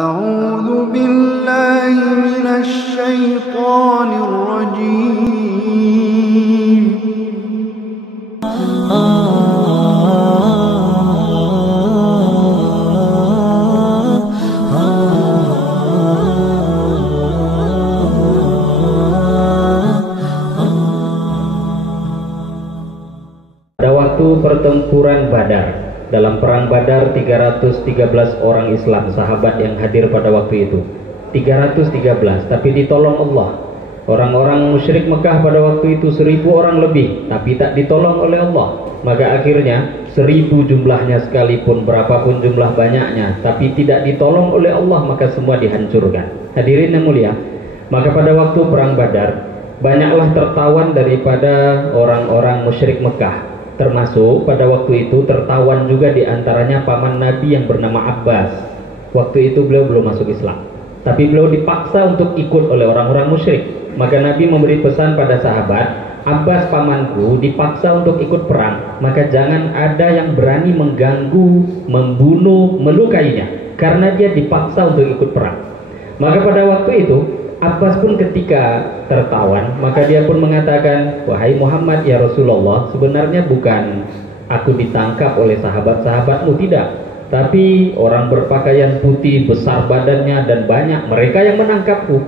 أعوذ بالله من الشيطان الرجيم. Pada waktu pertempuran Badar, dalam perang Badar 313 orang Islam sahabat yang hadir pada waktu itu, 313, tapi ditolong Allah. Orang-orang musyrik Mekah pada waktu itu 1000 orang lebih, tapi tak ditolong oleh Allah. Maka akhirnya 1000 jumlahnya sekalipun, berapapun jumlah banyaknya, tapi tidak ditolong oleh Allah, maka semua dihancurkan. Hadirin yang mulia, maka pada waktu perang Badar banyaklah tertawan daripada orang-orang musyrik Mekah. Termasuk pada waktu itu tertawan juga diantaranya paman Nabi yang bernama Abbas. Waktu itu beliau belum masuk Islam, tapi beliau dipaksa untuk ikut oleh orang-orang musyrik. Maka Nabi memberi pesan pada sahabat, Abbas pamanku dipaksa untuk ikut perang, maka jangan ada yang berani mengganggu, membunuh, melukainya, karena dia dipaksa untuk ikut perang. Maka pada waktu itu Abbas pun ketika tertawan, maka dia pun mengatakan, wahai Muhammad ya Rasulullah, sebenarnya bukan aku ditangkap oleh sahabat-sahabatmu, tidak, tapi orang berpakaian putih, besar badannya dan banyak, mereka yang menangkapku,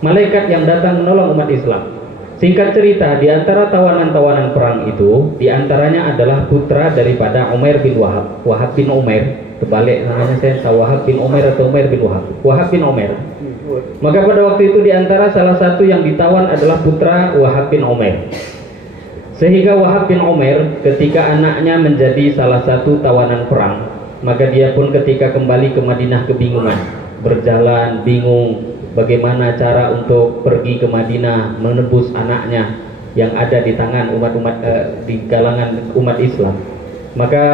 malaikat yang datang menolong umat Islam. Singkat cerita, di antara tawanan-tawanan perang itu, di antaranya adalah putra daripada Umair bin Wahab, Wahab bin Umair, terbalik namanya saya, Wahab bin Umair atau Umair bin Wahab, Wahab bin Umair. Maka pada waktu itu di antara salah satu yang ditawan adalah putra Wahab bin Umair. Sehingga Wahab bin Umair ketika anaknya menjadi salah satu tawanan perang, maka dia pun ketika kembali ke Madinah kebingungan, berjalan bingung bagaimana cara untuk pergi ke Madinah menebus anaknya yang ada di tangan di kalangan umat Islam. Maka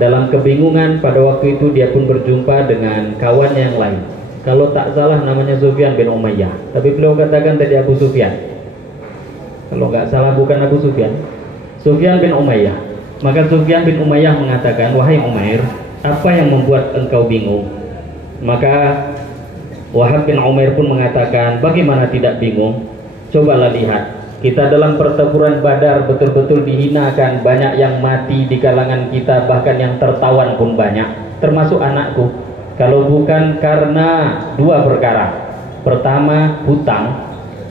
dalam kebingungan pada waktu itu dia pun berjumpa dengan kawannya yang lain. Kalau tak salah namanya Sufyan bin Umayyah, tapi beliau katakan tadi Abu Sufyan. Kalau nggak salah bukan Abu Sufyan, Sufyan bin Umayyah. Maka Sufyan bin Umayyah mengatakan, wahai Umair, apa yang membuat engkau bingung? Maka Wahab bin Umair pun mengatakan, bagaimana tidak bingung? Cobalah lihat, kita dalam pertempuran Badar betul-betul dihinakan, banyak yang mati di kalangan kita, bahkan yang tertawan pun banyak, termasuk anakku. Kalau bukan karena dua perkara, pertama hutang,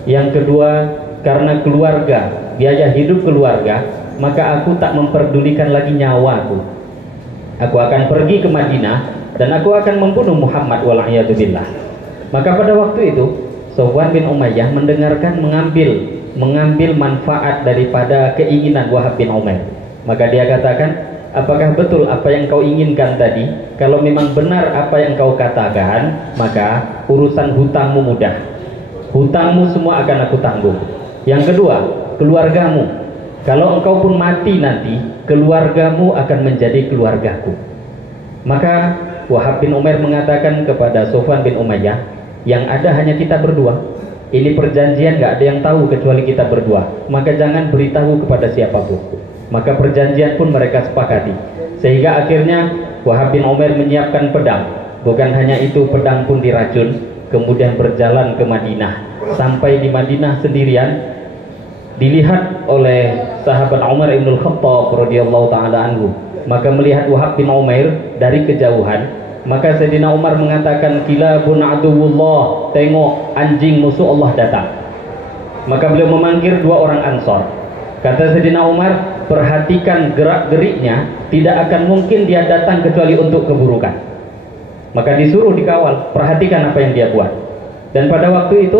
yang kedua karena keluarga, biaya hidup keluarga, maka aku tak memperdulikan lagi nyawaku. Aku akan pergi ke Madinah dan aku akan membunuh Muhammad wal'iyadzubillah. Maka pada waktu itu Sufyan bin Umayyah mendengarkan, mengambil manfaat daripada keinginan Wahab bin Umair. Maka dia katakan, apakah betul apa yang kau inginkan tadi? Kalau memang benar apa yang kau katakan, maka urusan hutangmu mudah. Hutangmu semua akan aku tanggung. Yang kedua, keluargamu. Kalau engkau pun mati nanti, keluargamu akan menjadi keluargaku. Maka Wahab bin Umair mengatakan kepada Sufyan bin Umayyah, yang ada hanya kita berdua. Ini perjanjian, gak ada yang tahu kecuali kita berdua. Maka jangan beritahu kepada siapapun. Maka perjanjian pun mereka sepakati. Sehingga akhirnya Wahab bin Umair menyiapkan pedang. Bukan hanya itu, pedang pun diracun. Kemudian berjalan ke Madinah. Sampai di Madinah sendirian, dilihat oleh sahabat Umar ibn al-Khattab radhiyallahu ta'ala anhu. Maka melihat Wahab bin Umair dari kejauhan, maka Sayyidina Umar mengatakan, kilabun aduwullah, tengok anjing musuh Allah datang. Maka beliau memanggil dua orang Ansor. Kata Sayyidina Umar, perhatikan gerak-geriknya, tidak akan mungkin dia datang kecuali untuk keburukan. Maka disuruh dikawal, perhatikan apa yang dia buat. Dan pada waktu itu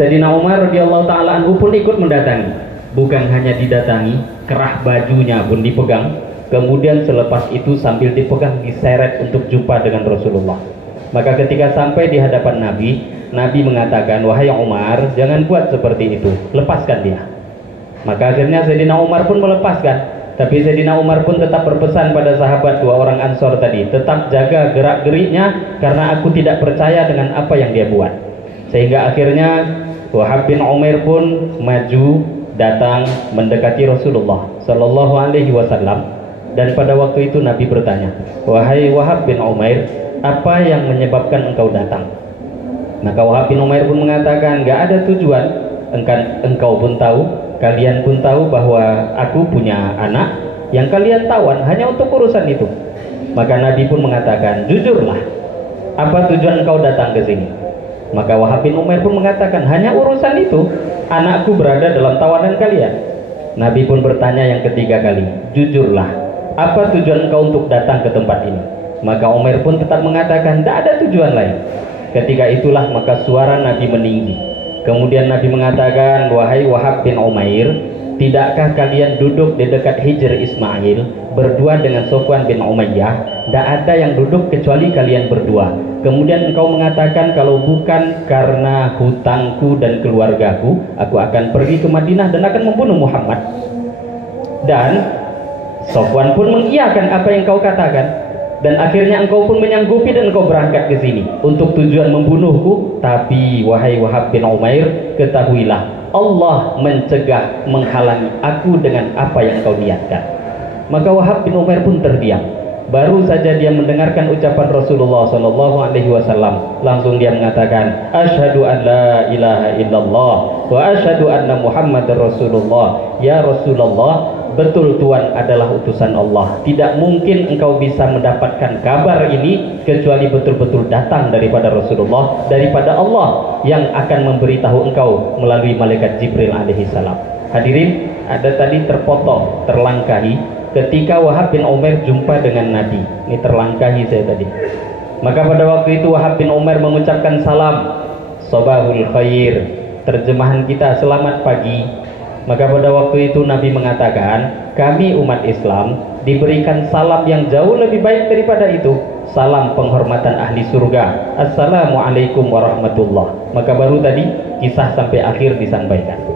Sayyidina Umar radhiyallahu ta'ala anhu pun ikut mendatangi. Bukan hanya didatangi, kerah bajunya pun dipegang. Kemudian selepas itu sambil dipegang, diseret untuk jumpa dengan Rasulullah. Maka ketika sampai di hadapan Nabi, Nabi mengatakan, wahai Umar, jangan buat seperti itu, lepaskan dia. Maka akhirnya Sayyidina Umar pun melepaskan. Tapi Sayyidina Umar pun tetap berpesan pada sahabat dua orang Ansor tadi, tetap jaga gerak-geriknya, karena aku tidak percaya dengan apa yang dia buat. Sehingga akhirnya Wahab bin Umair pun maju, datang mendekati Rasulullah Sallallahu Alaihi Wasallam. Dan pada waktu itu Nabi bertanya, wahai Wahab bin Umair, apa yang menyebabkan engkau datang? Maka Wahab bin Umair pun mengatakan, gak ada tujuan. Engkau pun tahu, kalian pun tahu bahwa aku punya anak. Yang kalian tawan hanya untuk urusan itu. Maka Nabi pun mengatakan, jujurlah, apa tujuan engkau datang ke sini? Maka Wahab bin Umair pun mengatakan, hanya urusan itu, anakku berada dalam tawanan kalian. Nabi pun bertanya yang ketiga kali, jujurlah, apa tujuan engkau untuk datang ke tempat ini? Maka Umair pun tetap mengatakan, tidak ada tujuan lain. Ketika itulah maka suara Nabi meninggi. Kemudian Nabi mengatakan, wahai Wahab bin Umair, tidakkah kalian duduk di dekat Hijr Ismail berdua dengan Sofwan bin Umayyah? Tidak ada yang duduk kecuali kalian berdua. Kemudian engkau mengatakan, kalau bukan karena hutangku dan keluargaku, aku akan pergi ke Madinah dan akan membunuh Muhammad. Dan Sofwan pun mengiyakan apa yang kau katakan. Dan akhirnya engkau pun menyanggupi dan engkau berangkat ke sini untuk tujuan membunuhku. Tapi wahai Wahab bin Umair, ketahuilah, Allah mencegah, menghalangi aku dengan apa yang kau niatkan. Maka Wahab bin Umair pun terdiam. Baru saja dia mendengarkan ucapan Rasulullah SAW, langsung dia mengatakan, asyhadu an la ilaha illallah wa asyhadu anna Muhammadar Rasulullah. Ya Rasulullah, betul Tuhan adalah utusan Allah. Tidak mungkin engkau bisa mendapatkan kabar ini kecuali betul-betul datang daripada Rasulullah, daripada Allah yang akan memberitahu engkau melalui malaikat Jibril alaihi salam. Hadirin, ada tadi terpotong, terlangkahi ketika Wahab bin Umair jumpa dengan Nabi. Ini terlangkahi saya tadi. Maka pada waktu itu Wahab bin Umair mengucapkan salam, Sobahul Khair, terjemahan kita selamat pagi. Maka pada waktu itu Nabi mengatakan, kami umat Islam diberikan salam yang jauh lebih baik daripada itu, salam penghormatan ahli surga, Assalamualaikum warahmatullah. Maka baru tadi kisah sampai akhir disampaikan.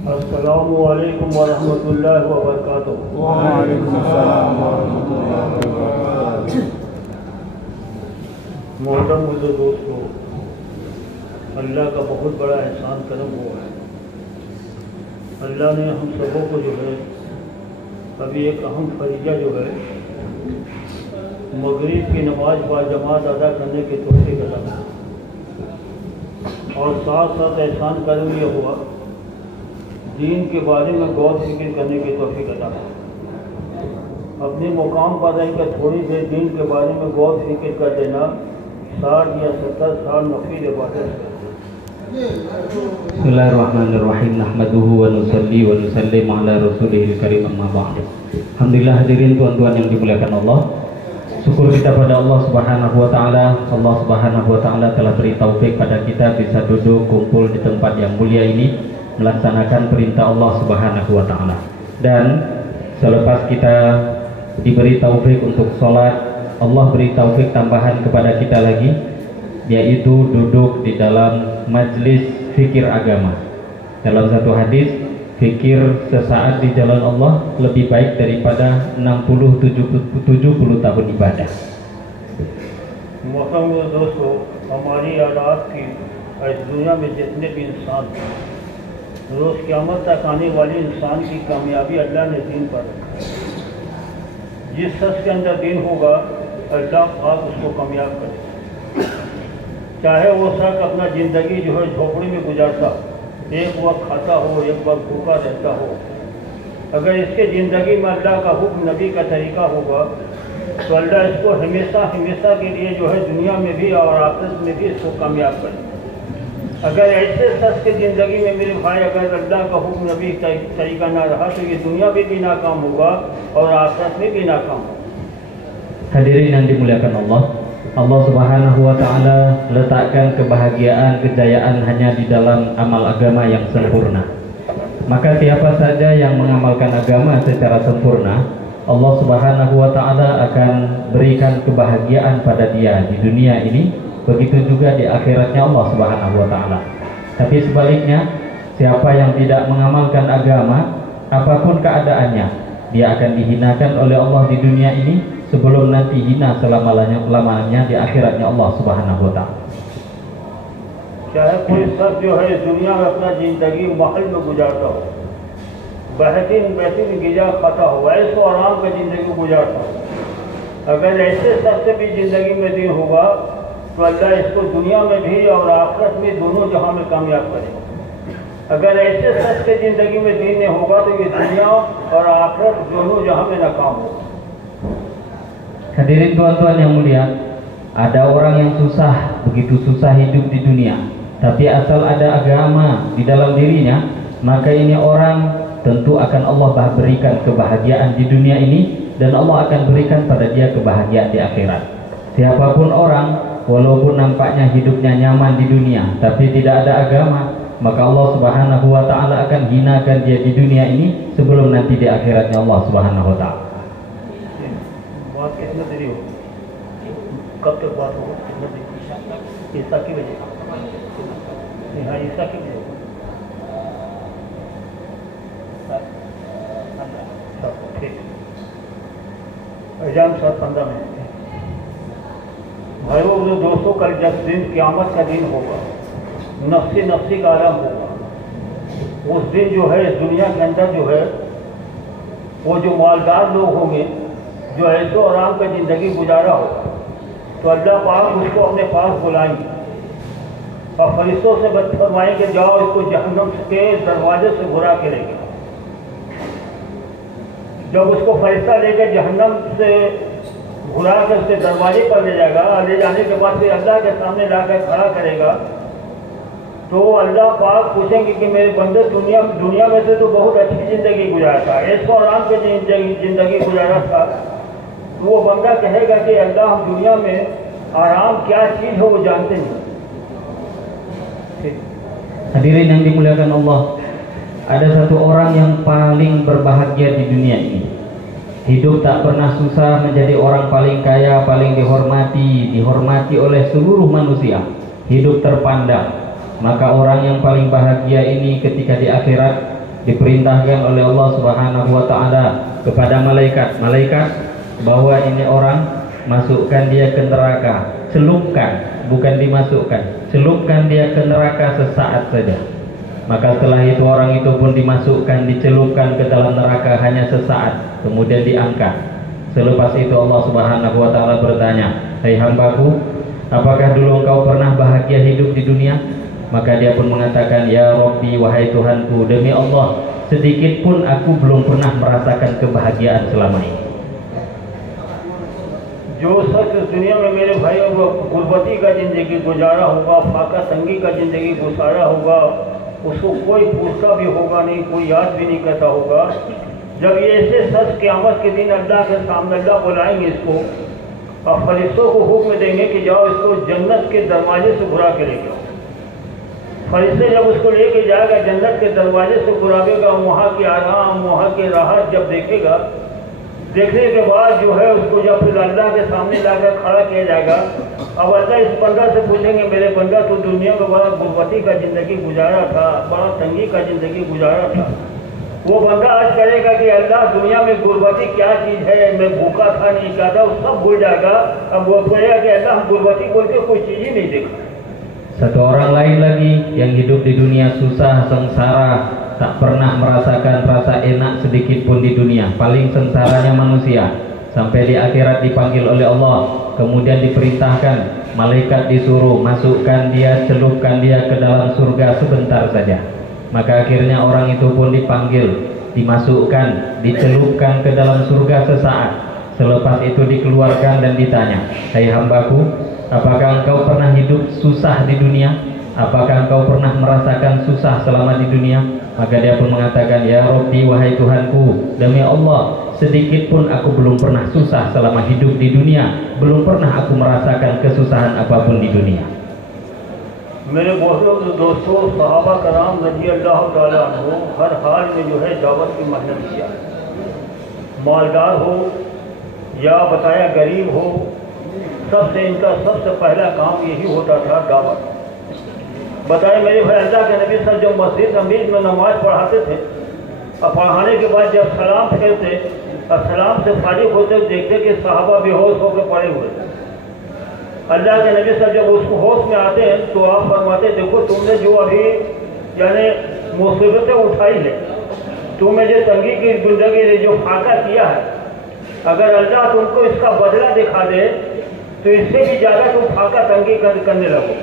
Assalamualaikum warahmatullahi wabarakatuh. Waalaikumsalam warahmatullahi wabarakatuh. मोहतरम मुझे दोस्तों, अल्लाह का बहुत बड़ा एहसान करम हुआ है। अल्लाह ने हम सबों को जो है अभी एक अहम फरीजा जो है मगरिब की नमाज बाजमात अदा करने के तौफीक अता की, और साथ साथ एहसान करम ये हुआ दीन के बारे में गौर फिक्र करने की तौफीक अता की। अपने मुकाम पर रहकर थोड़ी देर दीन के बारे में गौर फिक्र कर देना 60 या 70 साल नफील इबादत है। Bismillahirrahmanirrahim. Nahmaduhu wa nusalli wa nusallim ala rasulihil karim, amma ba'du. Alhamdulillah, hadirin tuan-tuan yang dimuliakan Allah. Syukur kita pada Allah Subhanahu wa taala. Allah Subhanahu wa taala telah beri taufik pada kita bisa duduk kumpul di tempat yang mulia ini melaksanakan perintah Allah Subhanahu wa taala. Dan selepas kita diberi taufik untuk sholat, Allah beri taufik tambahan kepada kita lagi, yaitu duduk di dalam majlis fikir agama. Dalam satu hadis, fikir sesaat di jalan Allah lebih baik daripada 60-70 tahun ibadah. मौसम में दोस्तों, हमारी औलाद की इस दुनिया में जितने भी इंसान हैं, रोज़ क़यामत तक आने वाले इंसान की कामयाबी अल्लाह ने दीन पर रखा है। जिस शख्स के अंदर दीन होगा, अल्लाह पाक उसको कामयाब करेगा। चाहे वो शख्स अपना ज़िंदगी जो है झोपड़ी में गुजारता हो, एक वक्त खाता हो, एक वक्त भूखा रहता हो, अगर इसके ज़िंदगी में अल्लाह का हुक्म, नबी का तरीका होगा, तो अल्लाह इसको हमेशा हमेशा के लिए जो है दुनिया में भी और आखिरत में भी इसको कामयाब करेगा। अगर ऐसे शख्स की ज़िंदगी में मेरे भाई अगर अल्लाह का हुक्म, नबी का तरीका ना रहा, तो ये दुनिया में भी नाकाम होगा और आखिरत में भी नाकाम होगा। Hadirin yang dimuliakan Allah, Allah Subhanahu wa taala letakkan kebahagiaan, kejayaan hanya di dalam amal agama yang sempurna. Maka siapa saja yang mengamalkan agama secara sempurna, Allah Subhanahu wa taala akan berikan kebahagiaan pada dia di dunia ini, begitu juga di akhiratnya Allah Subhanahu wa taala. Tapi sebaliknya, siapa yang tidak mengamalkan agama, apapun keadaannya, dia akan dihinakan oleh Allah di dunia ini sebelum nanti hina selama-lamanya di akhiratnya Allah Subhanahu wa taala. चाहे कोई शख्स जो है दुनिया में अपना ज़िंदगी महल में गुजारता हो, बेहतरीन ग़िज़ा खाता हो, ऐशो आराम का ज़िंदगी गुजारता हो, अगर ऐसे शख्स से भी ज़िंदगी में दीन होगा तो अल्लाह इसको दुनिया में भी और आखिरत में दोनों जहां में कामयाब करेगा। अगर ऐसे शख्स के ज़िंदगी में दीन नहीं होगा तो ये दुनिया और आखिरत दोनों जहां में नाकाम होगा। Hadirin tuan-tuan yang mulia, ada orang yang susah, begitu susah hidup di dunia, tapi asal ada agama di dalam dirinya, maka ini orang tentu akan Allah berikan kebahagiaan di dunia ini, dan Allah akan berikan pada dia kebahagiaan di akhirat. Siapapun orang, walaupun nampaknya hidupnya nyaman di dunia, tapi tidak ada agama, maka Allah Subhanahu wa Ta'ala akan hinakan dia di dunia ini sebelum nanti di akhiratnya Allah Subhanahu wa Ta'ala. बात कितना देरी हो, कब तक बात होगा, कितना देरी, ईसा की वजह, हाँ ईसा की वजह, ठीक, अजान 7-15 मिनट। भाइयों दोस्तों, कल जब दिन क़यामत का दिन होगा, नफ्सी नफ्सी का आलम होगा, उस दिन जो है इस दुनिया के अंदर जो है वो जो मालदार लोग होंगे, जो ऐशो आराम का ज़िंदगी गुजारा होगा, तो अल्लाह पाक उसको अपने पास बुलाएंगे और फरिश्तों से फरमाएंगे जाओ इसको जहन्नम के दरवाजे से घुरा के लेके। जब उसको फरिश्ता लेकर जहन्नम से घुरा कर उसके दरवाजे पर ले जाएगा, ले जाने के बाद फिर अल्लाह के सामने लाकर खड़ा करेगा, तो अल्लाह पाक पूछेंगे कि मेरे बंदे दुनिया में से तो बहुत अच्छी ज़िंदगी गुजारा था, ऐशो आराम की ज़िंदगी गुजारा था। तो वो बंदा कहेगा कि अल्लाह हम दुनिया में आराम क्या चीज़ है वो जानते नहीं। Hadirin yang dimuliakan Allah, ada satu orang yang paling berbahagia di dunia ini. Hidup tak pernah susah, menjadi orang paling kaya, paling dihormati oleh seluruh manusia. Hidup terpandang. Maka orang yang paling bahagia ini ketika di akhirat diperintahkan oleh Allah Subhanahu wa Ta'ala kepada malaikat bahwa ini orang, masukkan dia ke neraka, celupkan, bukan dimasukkan, celupkan dia ke neraka sesaat saja. Maka setelah itu orang itu pun dimasukkan, dicelupkan ke dalam neraka hanya sesaat, kemudian diangkat. Selepas itu Allah Subhanahu wa Ta'ala bertanya, hai hambaku, apakah dulu engkau pernah bahagia hidup di dunia? Maka dia pun mengatakan, ya Rabbi, wahai Tuhanku, demi Allah, sedikit pun aku belum pernah merasakan kebahagiaan selama ini. जो शख्स इस दुनिया में मेरे भाइयों वो गुर्बती का ज़िंदगी गुजारा होगा, फाका तंगी का ज़िंदगी गुजारा होगा, उसको कोई पूछता भी होगा नहीं, कोई याद भी नहीं करता होगा। जब ये ऐसे शख्स क़यामत के दिन अल्लाह के सामने अल्लाह बुलाएंगे इसको और फरिश्तों को हुक्म देंगे कि जाओ इसको जन्नत के दरवाजे से घुरा के ले जाओ। फरिश्ते जब उसको लेके जाएगा, जन्नत के दरवाजे से घुरावेगा, वहाँ के आराम, वहाँ के राहत जब देखेगा, देखने के बाद जो है उसको जब फिर अल्लाह के सामने लाकर खड़ा किया जाएगा। अब अल्लाह इस बंदा से पूछेंगे, मेरे बंदा तो दुनिया में बड़ा गुर्बती का ज़िंदगी गुजारा था, बड़ा तंगी का ज़िंदगी गुजारा था। वो बंदा आज करेगा कि अल्लाह दुनिया में गुर्बती क्या चीज़ है, मैं भूखा था, नहीं क्या था, वो सब भूल जाएगा। अब वो बोलेगा कि अल्लाह गुर्बती बोल के कोई चीज़ ही नहीं देखा। Satu orang lain lagi yang hidup di dunia susah, sengsara, tak pernah merasakan rasa enak sedikit pun di dunia, paling sengsaranya manusia, sampai di akhirat dipanggil oleh Allah, kemudian diperintahkan, malaikat disuruh masukkan dia, celupkan dia ke dalam surga sebentar saja. Maka akhirnya orang itu pun dipanggil, dimasukkan, dicelupkan ke dalam surga sesaat. Selepas itu dikeluarkan dan ditanya, hai hambaku, apakah engkau pernah hidup susah di dunia? Apakah engkau pernah merasakan susah selama di dunia? Maka dia pun mengatakan, ya Rabbi, wahai Tuhanku, demi Allah, sedikit pun aku belum pernah susah selama hidup di dunia, belum pernah aku merasakan kesusahan apapun di dunia. मेरे बहुत दोस्तों, सहाबा कराम रजी अल्लाह ताला अन्हु हर हाल में जो है दावत की मेहनत किया, मालदार हो या बताया गरीब हो, सबसे इनका सबसे पहला काम यही होता था, दावत। बताए मेरे भाई, अल्लाह के नबी सर जब मस्जिद अमीर में नमाज पढ़ाते थे और पढ़ाने के बाद जब सलाम फेरते और सलाम से फारिग होते देखते कि सहाबा बेहोश होकर पड़े हुए। अल्लाह के नबी सर जब उसको होश में आते हैं तो आप फरमाते, देखो तुमने जो अभी यानी मुसीबतें उठाई है, तुमने जो तंगी की जिंदगी ने जो फाका किया है, अगर अल्लाह तुमको इसका बदला दिखा दे तो इससे भी ज़्यादा तुम फाका तंगी करने लगो।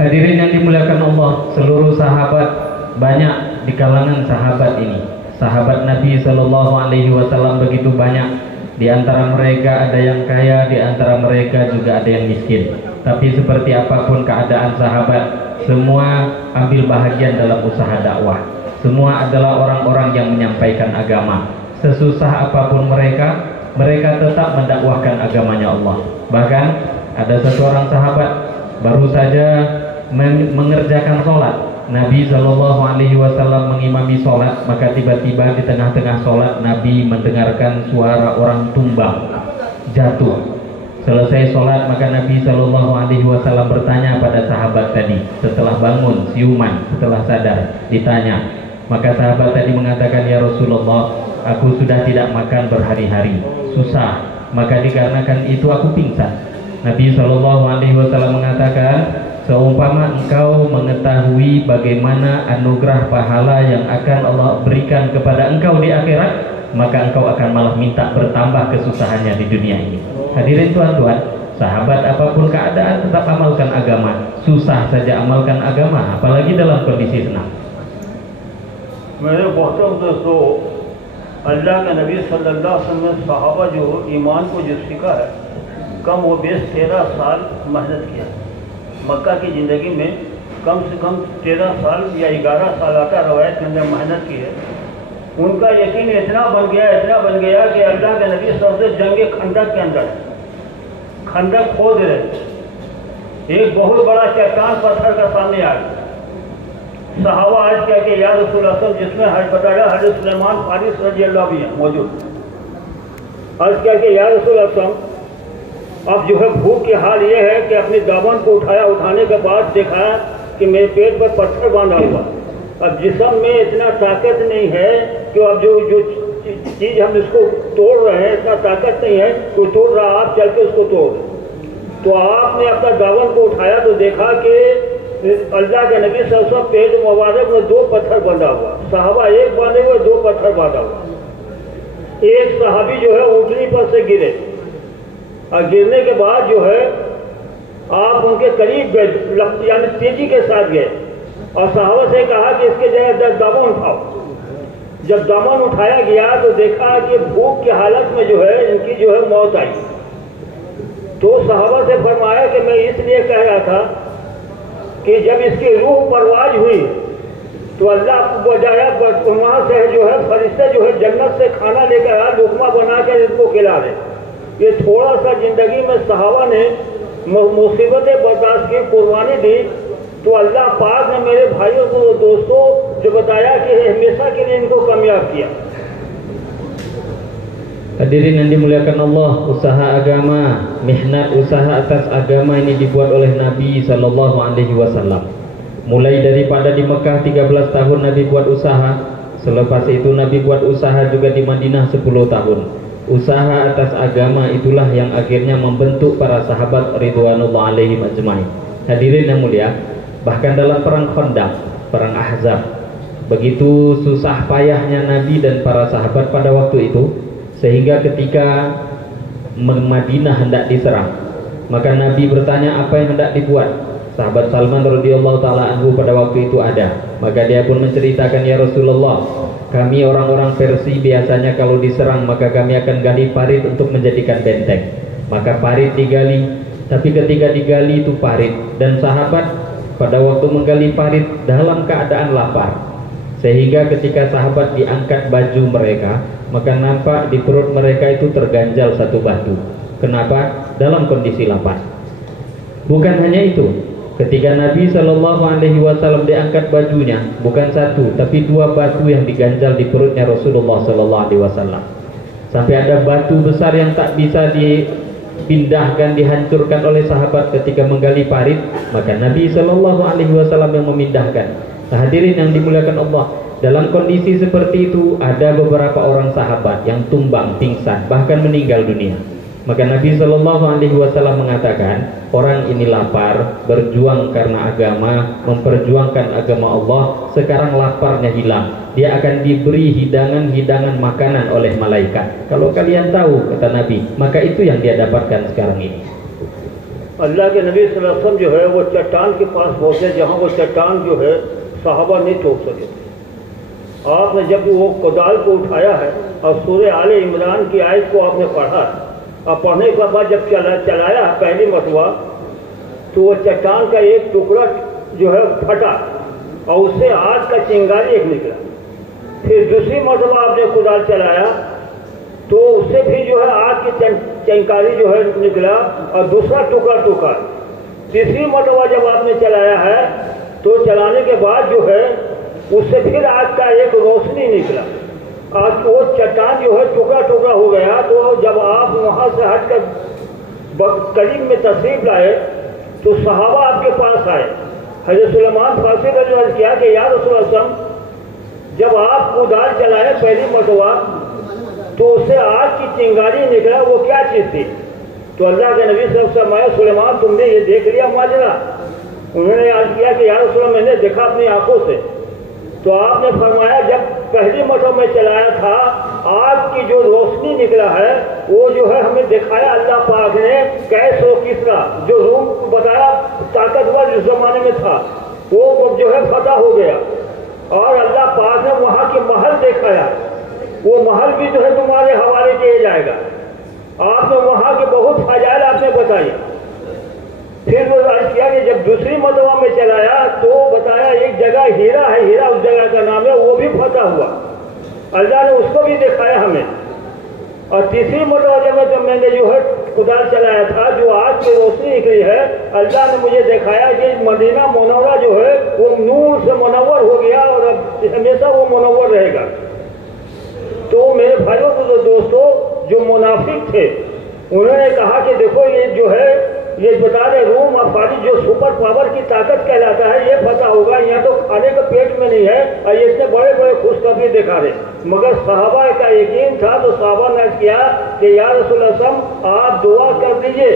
Hadirin yang dimuliakan Allah, seluruh sahabat, banyak di kalangan sahabat ini. Sahabat Nabi Shallallahu Alaihi Wasallam begitu banyak. Di antara mereka ada yang kaya, di antara mereka juga ada yang miskin. Tapi seperti apapun keadaan sahabat, semua ambil bahagian dalam usaha dakwah. Semua adalah orang-orang yang menyampaikan agama. Sesusah apapun mereka, mereka tetap mendakwahkan agamanya Allah. Bahkan ada satu orang sahabat baru saja mengerjakan sholat. Nabi Shallallahu Alaihi Wasallam mengimami sholat, maka tiba-tiba di tengah-tengah sholat Nabi mendengarkan suara orang tumbang jatuh. Selesai sholat, maka Nabi Shallallahu Alaihi Wasallam bertanya pada sahabat tadi setelah bangun siuman, setelah sadar ditanya. Maka sahabat tadi mengatakan, ya Rasulullah, aku sudah tidak makan berhari-hari, susah, maka dikarenakan itu aku pingsan. Nabi Shallallahu Alaihi Wasallam mengatakan, seumpama engkau mengetahui bagaimana anugerah pahala yang akan Allah berikan kepada engkau di akhirat, maka engkau akan malah minta bertambah kesusahannya di dunia ini. Hadirin tuan-tuan, sahabat apapun keadaan tetap amalkan agama. Susah saja amalkan agama, apalagi dalam kondisi senang. मेरे मोहतरम दोस्तों, अल्लाह के नबी सल्लल्लाहु अलैहि वसल्लम ने सहाबा जो ईमान को जो सीखा है, कम वो 13 साल मेहनत किया। मक्का की ज़िंदगी में कम से कम 13 साल या 11 साल आता रवायत के अंदर मेहनत की है। उनका यकीन इतना बन गया कि अल्लाह के नबी सबसे जंग खंदक के अंदर खंदक खोद रहे, एक बहुत बड़ा चट्टान पत्थर का सामने आ गया। सहाबा आज क्या कि या रसूल अल्लाह, जिसमें बताया हज़रत सुलेमान फारिस रज़ी अल्लाह भी हैं मौजूद। आज क्या कि या रसूल अल्लाह, अब जो है भूख की हाल ये है कि अपने दामन को उठाने के बाद देखा कि मेरे पेट पर पत्थर बांधा हुआ। अब जिस्म में इतना ताकत नहीं है कि अब जो चीज़ हम इसको तोड़ रहे हैं, इतना ताकत नहीं है, कोई तोड़ रहा, आप चल के उसको तोड़। तो आपने अपना दामन को उठाया तो देखा कि अल्लाह के नबी सल्लल्लाहु अलैहि वसल्लम पेट मुबारक में 2 पत्थर बंधा हुआ। सहाबा एक बांधे हुए, 2 पत्थर बांधा हुआ। एक सहाबी जो है ऊँटनी पर से गिरे और गिरने के बाद जो है आप उनके करीब गए, यानी तेजी के साथ गए और सहाबा से कहा कि इसके जगह दामन उठाओ। जब दामन उठाया गया तो देखा कि भूख की हालत में जो है इनकी जो है मौत आई। तो सहाबा से फरमाया कि मैं इसलिए कह रहा था कि जब इसकी रूह परवाज हुई तो अल्लाह को बजाया, वहाँ से जो है फरिश्ते जो है जन्नत से खाना लेकर आया, लुकमा बना कर इनको खिला रहे। ये थोड़ा सा जिंदगी में सहाबा ने मुसीबतें बर्दाश्त की, कुर्बानी दी, तो अल्लाह पाक ने मेरे भाइयों को, दोस्तों, जो बताया कि हमेशा के लिए इनको कामयाब किया। Hadirin yang dimuliakan Allah, usaha agama, mihnat usaha atas agama ini dibuat oleh Nabi Shallallahu Alaihi Wasallam. Mulai daripada di Mekah 13 tahun Nabi buat usaha, selepas itu Nabi buat usaha juga di Madinah 10 tahun. Usaha atas agama itulah yang akhirnya membentuk para sahabat ridwanullah alaihim ajmain. Hadirin yang mulia, bahkan dalam perang Khandaq, perang Ahzab, begitu susah payahnya Nabi dan para sahabat pada waktu itu, sehingga ketika Madinah hendak diserang, maka Nabi bertanya apa yang hendak dibuat. Sahabat Salman radhiyallahu taala anhu pada waktu itu ada, maka dia pun menceritakan, ya Rasulullah, kami orang-orang Persia biasanya kalau diserang maka kami akan gali parit untuk menjadikan benteng. Maka parit digali, tapi ketika digali itu parit, dan sahabat pada waktu menggali parit dalam keadaan lapar, sehingga ketika sahabat diangkat baju mereka, maka nampak di perut mereka itu terganjal satu batu. Kenapa? Dalam kondisi lapar. Bukan hanya itu, ketika Nabi Shallallahu Alaihi Wasallam diangkat bajunya, bukan satu tapi 2 batu yang diganjal di perutnya Rasulullah Shallallahu Alaihi Wasallam. Sampai ada batu besar yang tak bisa dipindahkan, dihancurkan oleh sahabat ketika menggali parit, maka Nabi Shallallahu Alaihi Wasallam yang memindahkan. Hadirin yang dimuliakan Allah, dalam kondisi seperti itu ada beberapa orang sahabat yang tumbang, pingsan, bahkan meninggal dunia. Maka Nabi Shallallahu Alaihi Wasallam mengatakan, orang ini lapar, berjuang karena agama, memperjuangkan agama Allah. Sekarang laparnya hilang, dia akan diberi hidangan-hidangan makanan oleh malaikat. Kalau kalian tahu, kata Nabi, maka itu yang dia dapatkan sekarang ini. अल्लाह के नबी सल्लल्लाहु अलैहि वसल्लम जो है वो चट्टान के पास पहुंचे जहाँ वो चट्टान जो है सहाबा नहीं ठोक सके थे। आपने जब वो कुदाल को उठाया है और सूरह आले इमरान की आयत को आपने पढ़ा और पढ़ने के बाद जब चलाया पहली मरतबा तो वो चट्टान का एक टुकड़ा जो है फटा और उससे आग का चिंगारी एक निकला। फिर दूसरी मरतबा आपने कुदाल चलाया तो उससे भी जो है आग की चिंगारी जो है निकला और दूसरा टुकड़ा टुकड़ा। तीसरी मरतबा जब आपने चलाया है तो चलाने के बाद जो है उससे फिर आग का एक रोशनी निकला। आज वो चट्टान जो है टुकड़ा टुकड़ा हो गया। तो जब आप वहाँ से हटकर करीब में तशरीफ लाए तो सहाबा आपके पास आए। हज़रत सुलेमान फारसी का जो अर्ज किया कि या रसूल अल्लाह, जब आप कुदाल चलाए पहली मरतबा तो उससे आग की चिंगारी निकला, वो क्या चीज़ थी? तो अल्लाह के नबी सल्लल्लाहु अलैहि वसल्लम, सुलेमान तुमने ये देख लिया माजरा? उन्होंने अर्ज किया कि या रसूल अल्लाह, मैंने देखा अपनी आंखों से। तो आपने फरमाया जब पहली मरतबा में चलाया था आग की जो रोशनी निकला है वो जो है हमें दिखाया अल्लाह पाक ने कैसो किसरा जो रूम बताया ताकतवर जिस जमाने में था वो जो है फतह हो गया और अल्लाह पाक ने वहाँ की महल दिखाया। वो महल भी जो है तुम्हारे हवाले किया जाएगा। आपने वहाँ के बहुत फजाइल आपने बताई। फिर वो अर्ज किया कि जब दूसरी मरतबा में चलाया तो बताया एक जगह हीरा है, हीरा उस जगह का नाम है, वो भी फतह हुआ। अल्लाह ने उसको भी दिखाया हमें। और तीसरी मरतबा जब मैंने जो है कुदाल चलाया था जो आग की रोशनी निकली है, अल्लाह ने मुझे दिखाया कि मदीना मुनव्वरा जो है वो नूर से मुनव्वर हो गया और अब हमेशा वो मुनव्वर रहेगा। तो मेरे भाइयों को दोस्तों जो मुनाफिक थे उन्होंने कहा कि देखो ये जो है ये बता रहे रूम और फारिस जो सुपर पावर की ताकत कहलाता है ये फतह होगा। यहाँ तो खाने का पेट में नहीं है और ये इतने बड़े बड़े खुशखबरी दिखा रहे। मगर सहाबा का यकीन था तो सहाबा ने किया कि या रसूल अल्लाह आप दुआ कर दीजिए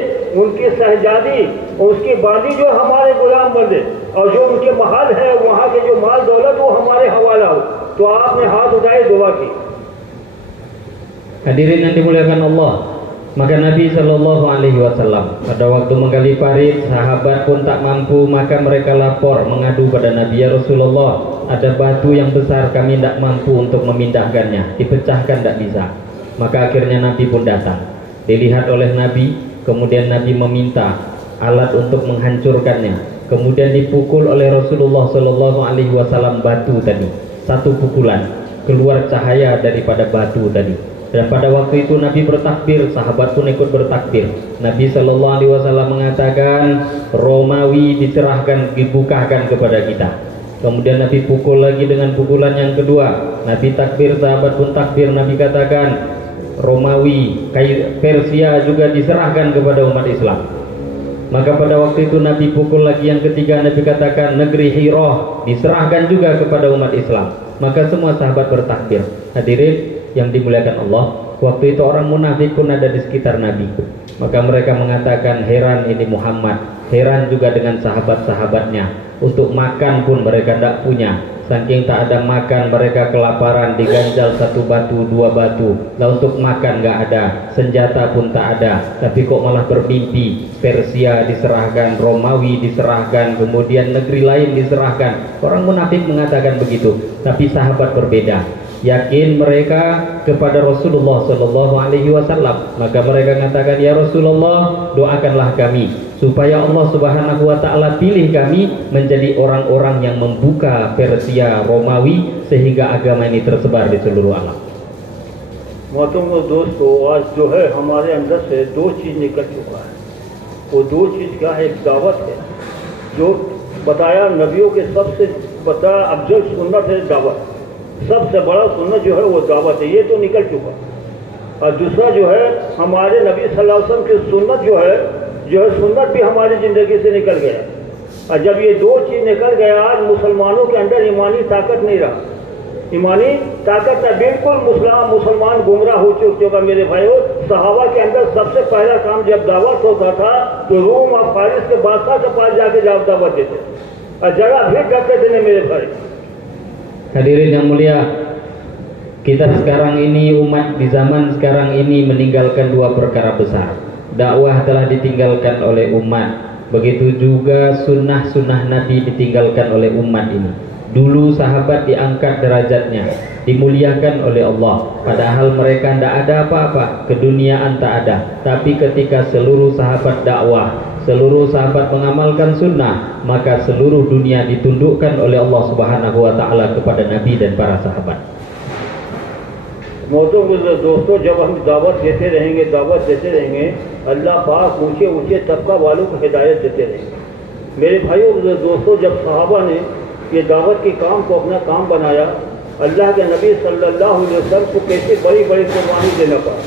उनकी शहजादी उसकी बादी जो हमारे गुलाम बने और जो उनके महल है वहाँ के जो माल दौलत वो हमारे हवाला हो। तो आपने हाथ उठाए दुआ की। Hadirin yang dimuliakan Allah, maka Nabi Shallallahu Alaihi Wasallam pada waktu menggali parit, sahabat pun tak mampu, maka mereka lapor mengadu pada Nabi, ya Rasulullah, ada batu yang besar kami tidak mampu untuk memindahkannya, dipecahkan tidak bisa. Maka akhirnya Nabi pun datang, dilihat oleh Nabi, kemudian Nabi meminta alat untuk menghancurkannya, kemudian dipukul oleh Rasulullah Shallallahu Alaihi Wasallam batu tadi, satu pukulan keluar cahaya daripada batu tadi. Dan pada waktu itu Nabi bertakbir, sahabat pun ikut bertakbir. Nabi Shallallahu Alaihi Wasallam mengatakan Romawi diserahkan, dibukakan kepada kita. Kemudian Nabi pukul lagi dengan pukulan yang kedua. Nabi takbir, sahabat pun takbir. Nabi katakan Romawi, Persia juga diserahkan kepada umat Islam. Maka pada waktu itu Nabi pukul lagi yang ketiga. Nabi katakan negeri Hirah diserahkan juga kepada umat Islam. Maka semua sahabat bertakbir. Hadirin yang dimuliakan Allah, waktu itu orang munafik pun ada di sekitar Nabi. Maka mereka mengatakan heran ini Muhammad, heran juga dengan sahabat-sahabatnya. Untuk makan pun mereka tidak punya. Saking tak ada makan mereka kelaparan, diganjal satu batu, dua batu. Lah untuk makan nggak ada, senjata pun tak ada. Tapi kok malah bermimpi Persia diserahkan, Romawi diserahkan, kemudian negeri lain diserahkan. Orang munafik mengatakan begitu, tapi sahabat berbeda. Yakin mereka kepada Rasulullah Sallallahu Alaihi Wasallam. Maka mereka mengatakan, ya Rasulullah, doakanlah kami supaya Allah Subhanahu Wa Taala pilih kami menjadi orang-orang yang membuka Persia, Romawi, sehingga agama ini tersebar di seluruh alam. मोहतरम दोस्तों, आज जो है हमारे अंदर से दो चीज़ निकल चुका है। वो दो चीज़ क्या है? एक दावत है जो बताया नबियों के सबसे बताया अफजल सुन्नत है दावत, सबसे बड़ा सुन्नत जो है वो दावत है, ये तो निकल चुका। और दूसरा जो है हमारे नबी सल्लल्लाहु अलैहि वसल्लम की सुन्नत जो है सुन्नत भी हमारी ज़िंदगी से निकल गया। और जब ये दो चीज़ निकल गया, आज मुसलमानों के अंदर ईमानी ताकत नहीं रहा, ईमानी ताकत का बिल्कुल मुसलमान गुमराह हो चुका मेरे भाइयों। सहाबा के अंदर सबसे पहला काम जब दावत होता था तो रूम और फारिस के बादशाह के पास जाके दावत देते और जगह भी करते थे मेरे भाई। Hadirin yang mulia, kita sekarang ini, umat di zaman sekarang ini meninggalkan dua perkara besar. Dakwah telah ditinggalkan oleh umat, begitu juga sunnah-sunnah Nabi ditinggalkan oleh umat ini. Dulu sahabat diangkat derajatnya, dimuliakan oleh Allah, padahal mereka tidak ada apa-apa, keduniaan tak ada. Tapi ketika seluruh sahabat dakwah, seluruh sahabat mengamalkan sunnah, maka seluruh dunia ditundukkan oleh Allah Subhanahu wa Ta'ala kepada Nabi dan para sahabat. दोस्तों, जब हम दावत देते रहेंगे, अल्लाह पाक ऊंचे ऊंचे तबका वालों को हिदायत देते रहेंगे। मेरे भाइयों दोस्तों, जब सहाबा ने ये दावत के काम को अपना काम बनाया, अल्लाह के नबी सल्लल्लाहु अलैहि वसल्लम को कैसे बड़ी बड़ी कुर्बानी देना पड़ा।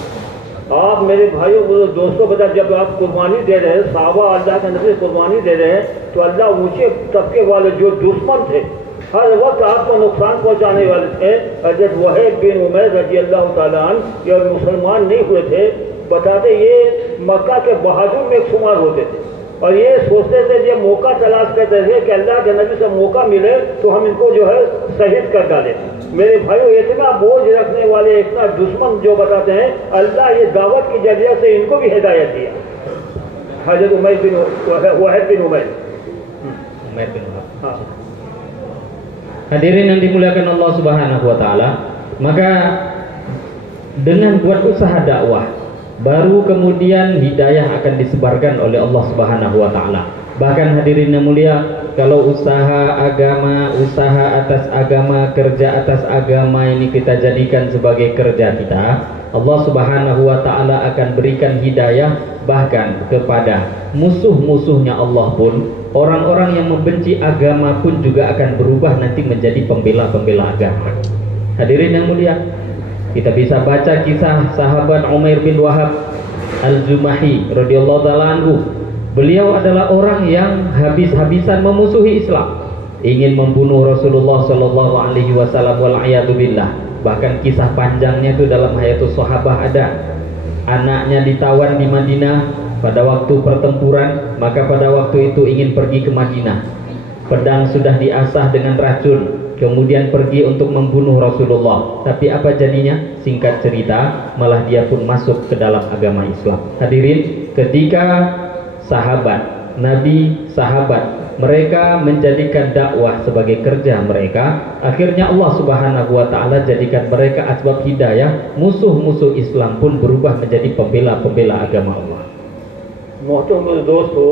आप मेरे भाइयों दोस्तों बता, जब आप कुर्बानी दे रहे हैं, सहाबा अल्लाह के नबी कुर्बानी दे रहे हैं, तो अल्लाह ऊंचे तबके वाले जो दुश्मन थे, हर वक्त आपको नुकसान पहुंचाने वाले थे, हज़रत वहीब बिन उमैर रजी अल्लाह ताला अन्हु, ये मुसलमान नहीं हुए थे, बताते ये मक्का के बहादुर में शुमार होते थे और ये सोचते थे, ये मौका तलाश करते थे कि अल्लाह के नबी से मौका मिले तो हम इनको जो है शहीद कर डालें। मेरे भाइयों, इतना बोझ रखने वाले, इतना दुश्मन जो बताते हैं, अल्लाह ये दावत के जरिए से इनको भी हिदायत दिया। हज़रत वहीब बिन उमैर। हाँ। Hadirin yang dimuliakan Allah Subhanahu wa Ta'ala, maka dengan buat usaha dakwah, baru kemudian hidayah akan disebarkan oleh Allah Subhanahu wa Ta'ala. Bahkan hadirin yang mulia, kalau usaha agama, usaha atas agama, kerja atas agama ini kita jadikan sebagai kerja kita, Allah Subhanahu wa Ta'ala akan berikan hidayah bahkan kepada musuh-musuhnya Allah pun. Orang-orang yang membenci agama pun juga akan berubah nanti menjadi pembela-pembela agama. Hadirin yang mulia, kita bisa baca kisah sahabat Umair bin Wahab Al-Jumahi radhiyallahu ta'ala anhu. Beliau adalah orang yang habis-habisan memusuhi Islam, ingin membunuh Rasulullah sallallahu alaihi wasallam wal a'yadu billah. Bahkan kisah panjangnya itu dalam Hayatus Sahabah ada. Anaknya ditawan di Madinah pada waktu pertempuran, maka pada waktu itu ingin pergi ke Madinah. Pedang sudah diasah dengan racun, kemudian pergi untuk membunuh Rasulullah. Tapi apa jadinya? Singkat cerita, malah dia pun masuk ke dalam agama Islam. Hadirin, ketika sahabat Nabi, sahabat mereka menjadikan dakwah sebagai kerja mereka, akhirnya Allah Subhanahu wa Ta'ala jadikan mereka asbab hidayah. Musuh-musuh Islam pun berubah menjadi pembela-pembela agama Allah. मोहतरम दोस्तों,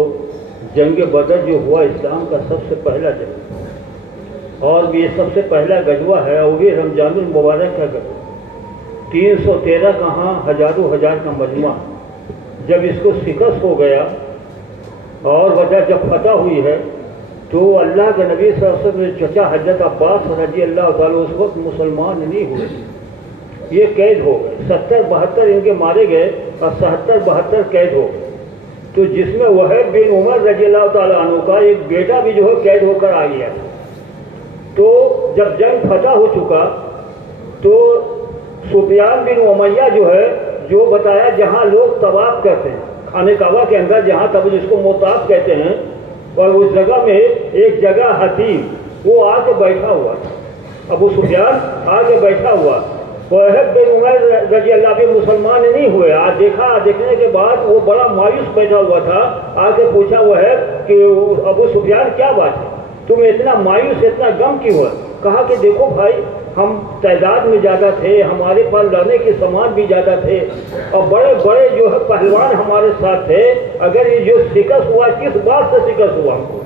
जंग बदर जो हुआ इस्लाम का सबसे पहला जंग और ये सबसे पहला गजवा है, वो भी रमजानुल मुबारक का गजवा। 313 कहाँ हजारों हजार का मजमा। जब इसको शिकस्त हो गया और वजह जब फतह हुई है, तो अल्लाह के नबी सल्लल्लाहु अलैहि वसल्लम के चचा हजरत अब्बास रजी अल्लाह ताला उस वक्त मुसलमान नहीं हुए, ये कैद हो गए। 70-72 इनके मारे गए और 77-72 कैद हो गए। तो जिसमें वहीब बिन उमर रजी अल्लाह ताला अन्हु का एक बेटा भी जो है कैद होकर आ गया। तो जब जंग फतह हो चुका तो सुफियान बिन उमैया जो है, जो बताया जहाँ लोग तवाफ करते हैं, खाने काबा के अंदर जहाँ तब जिसको मोताफ कहते हैं, और उस जगह में एक जगह हतीम वो आके बैठा हुआ था। अबू सुफियान आके बैठा हुआ, वहीब बिन उमर रजी अल्लाह भी मुसलमान नहीं हुए। आज देखने के बाद वो बड़ा मायूस बैठा हुआ था। आके पूछा वहीब कि अबू सुफियान क्या बात है, तुम इतना मायूस, इतना गम क्यों है? कहा कि देखो भाई, हम तादाद में ज़्यादा थे, हमारे पास लड़ने के सामान भी ज़्यादा थे और बड़े बड़े जो है पहलवान हमारे साथ थे। अगर ये जो शिकस्त हुआ, किस बात से शिकस्त हुआ हमको?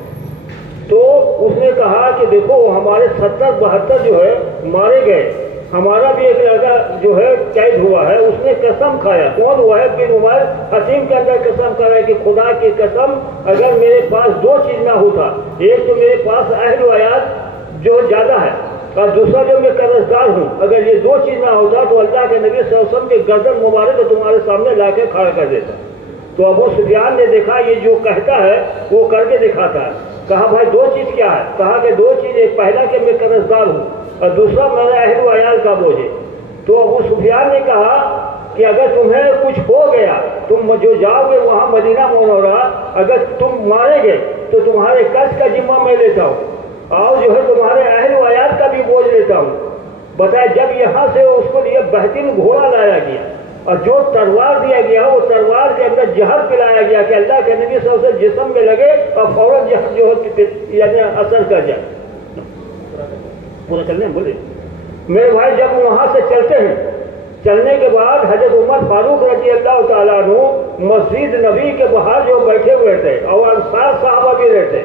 तो उसने कहा कि देखो, हमारे 70-72 जो है मारे गए, हमारा भी एक लड़का जो है कैद हुआ है, उसने कसम खाया। कौन? वहीब बिन उमर हतीम के अंदर कसम खाया कि खुदा की कसम, अगर मेरे पास 2 चीज़ ना होता, एक तो मेरे पास अहल वयाद जो ज़्यादा है और दूसरा जो मैं कर्जदार हूँ, अगर ये 2 चीज़ ना होता तो अल्लाह के नबी सल्लल्लाहु अलैहि वसल्लम के गर्दन मुबारक तुम्हारे सामने ला के खड़ा कर देता। तो अबू सुफियान ने देखा ये जो कहता है वो करके दिखाता है। कहा भाई 2 चीज़ क्या है? कहा कि 2 चीज़, एक पहला कि मैं कर्जदार हूँ और दूसरा मेरा अहल वयाल का बोझ है। तो अबू सुफियान ने कहा कि अगर तुम्हें कुछ हो गया, तुम जो जाओगे वहाँ मदीना मुनव्वरा, अगर तुम मारे गए तो तुम्हारे कष्ट का जिम्मा मैं लेता हूँ और जो है तुम्हारे अहल वयात का भी बोझ लेता हूँ। बताया जब यहाँ से उसको लिए बेहतरीन घोड़ा लाया गया और जो तलवार दिया गया वो तलवार के अंदर जहर पिलाया गया कि अल्लाह के नबी सल्लल्लाहु अलैहि वसल्लम जिस्म में लगे और फौरन जहर जो है यानी असर कर जाए। पूरा चलने बोले मेरे भाई, जब वहाँ से चलते हैं, चलने के बाद हजरत उमर फारूक रजी अल्लाह ताला अन्हु मस्जिद नबी के बाहर जो बैठे हुए थे और अंसार साहबा भी रहते,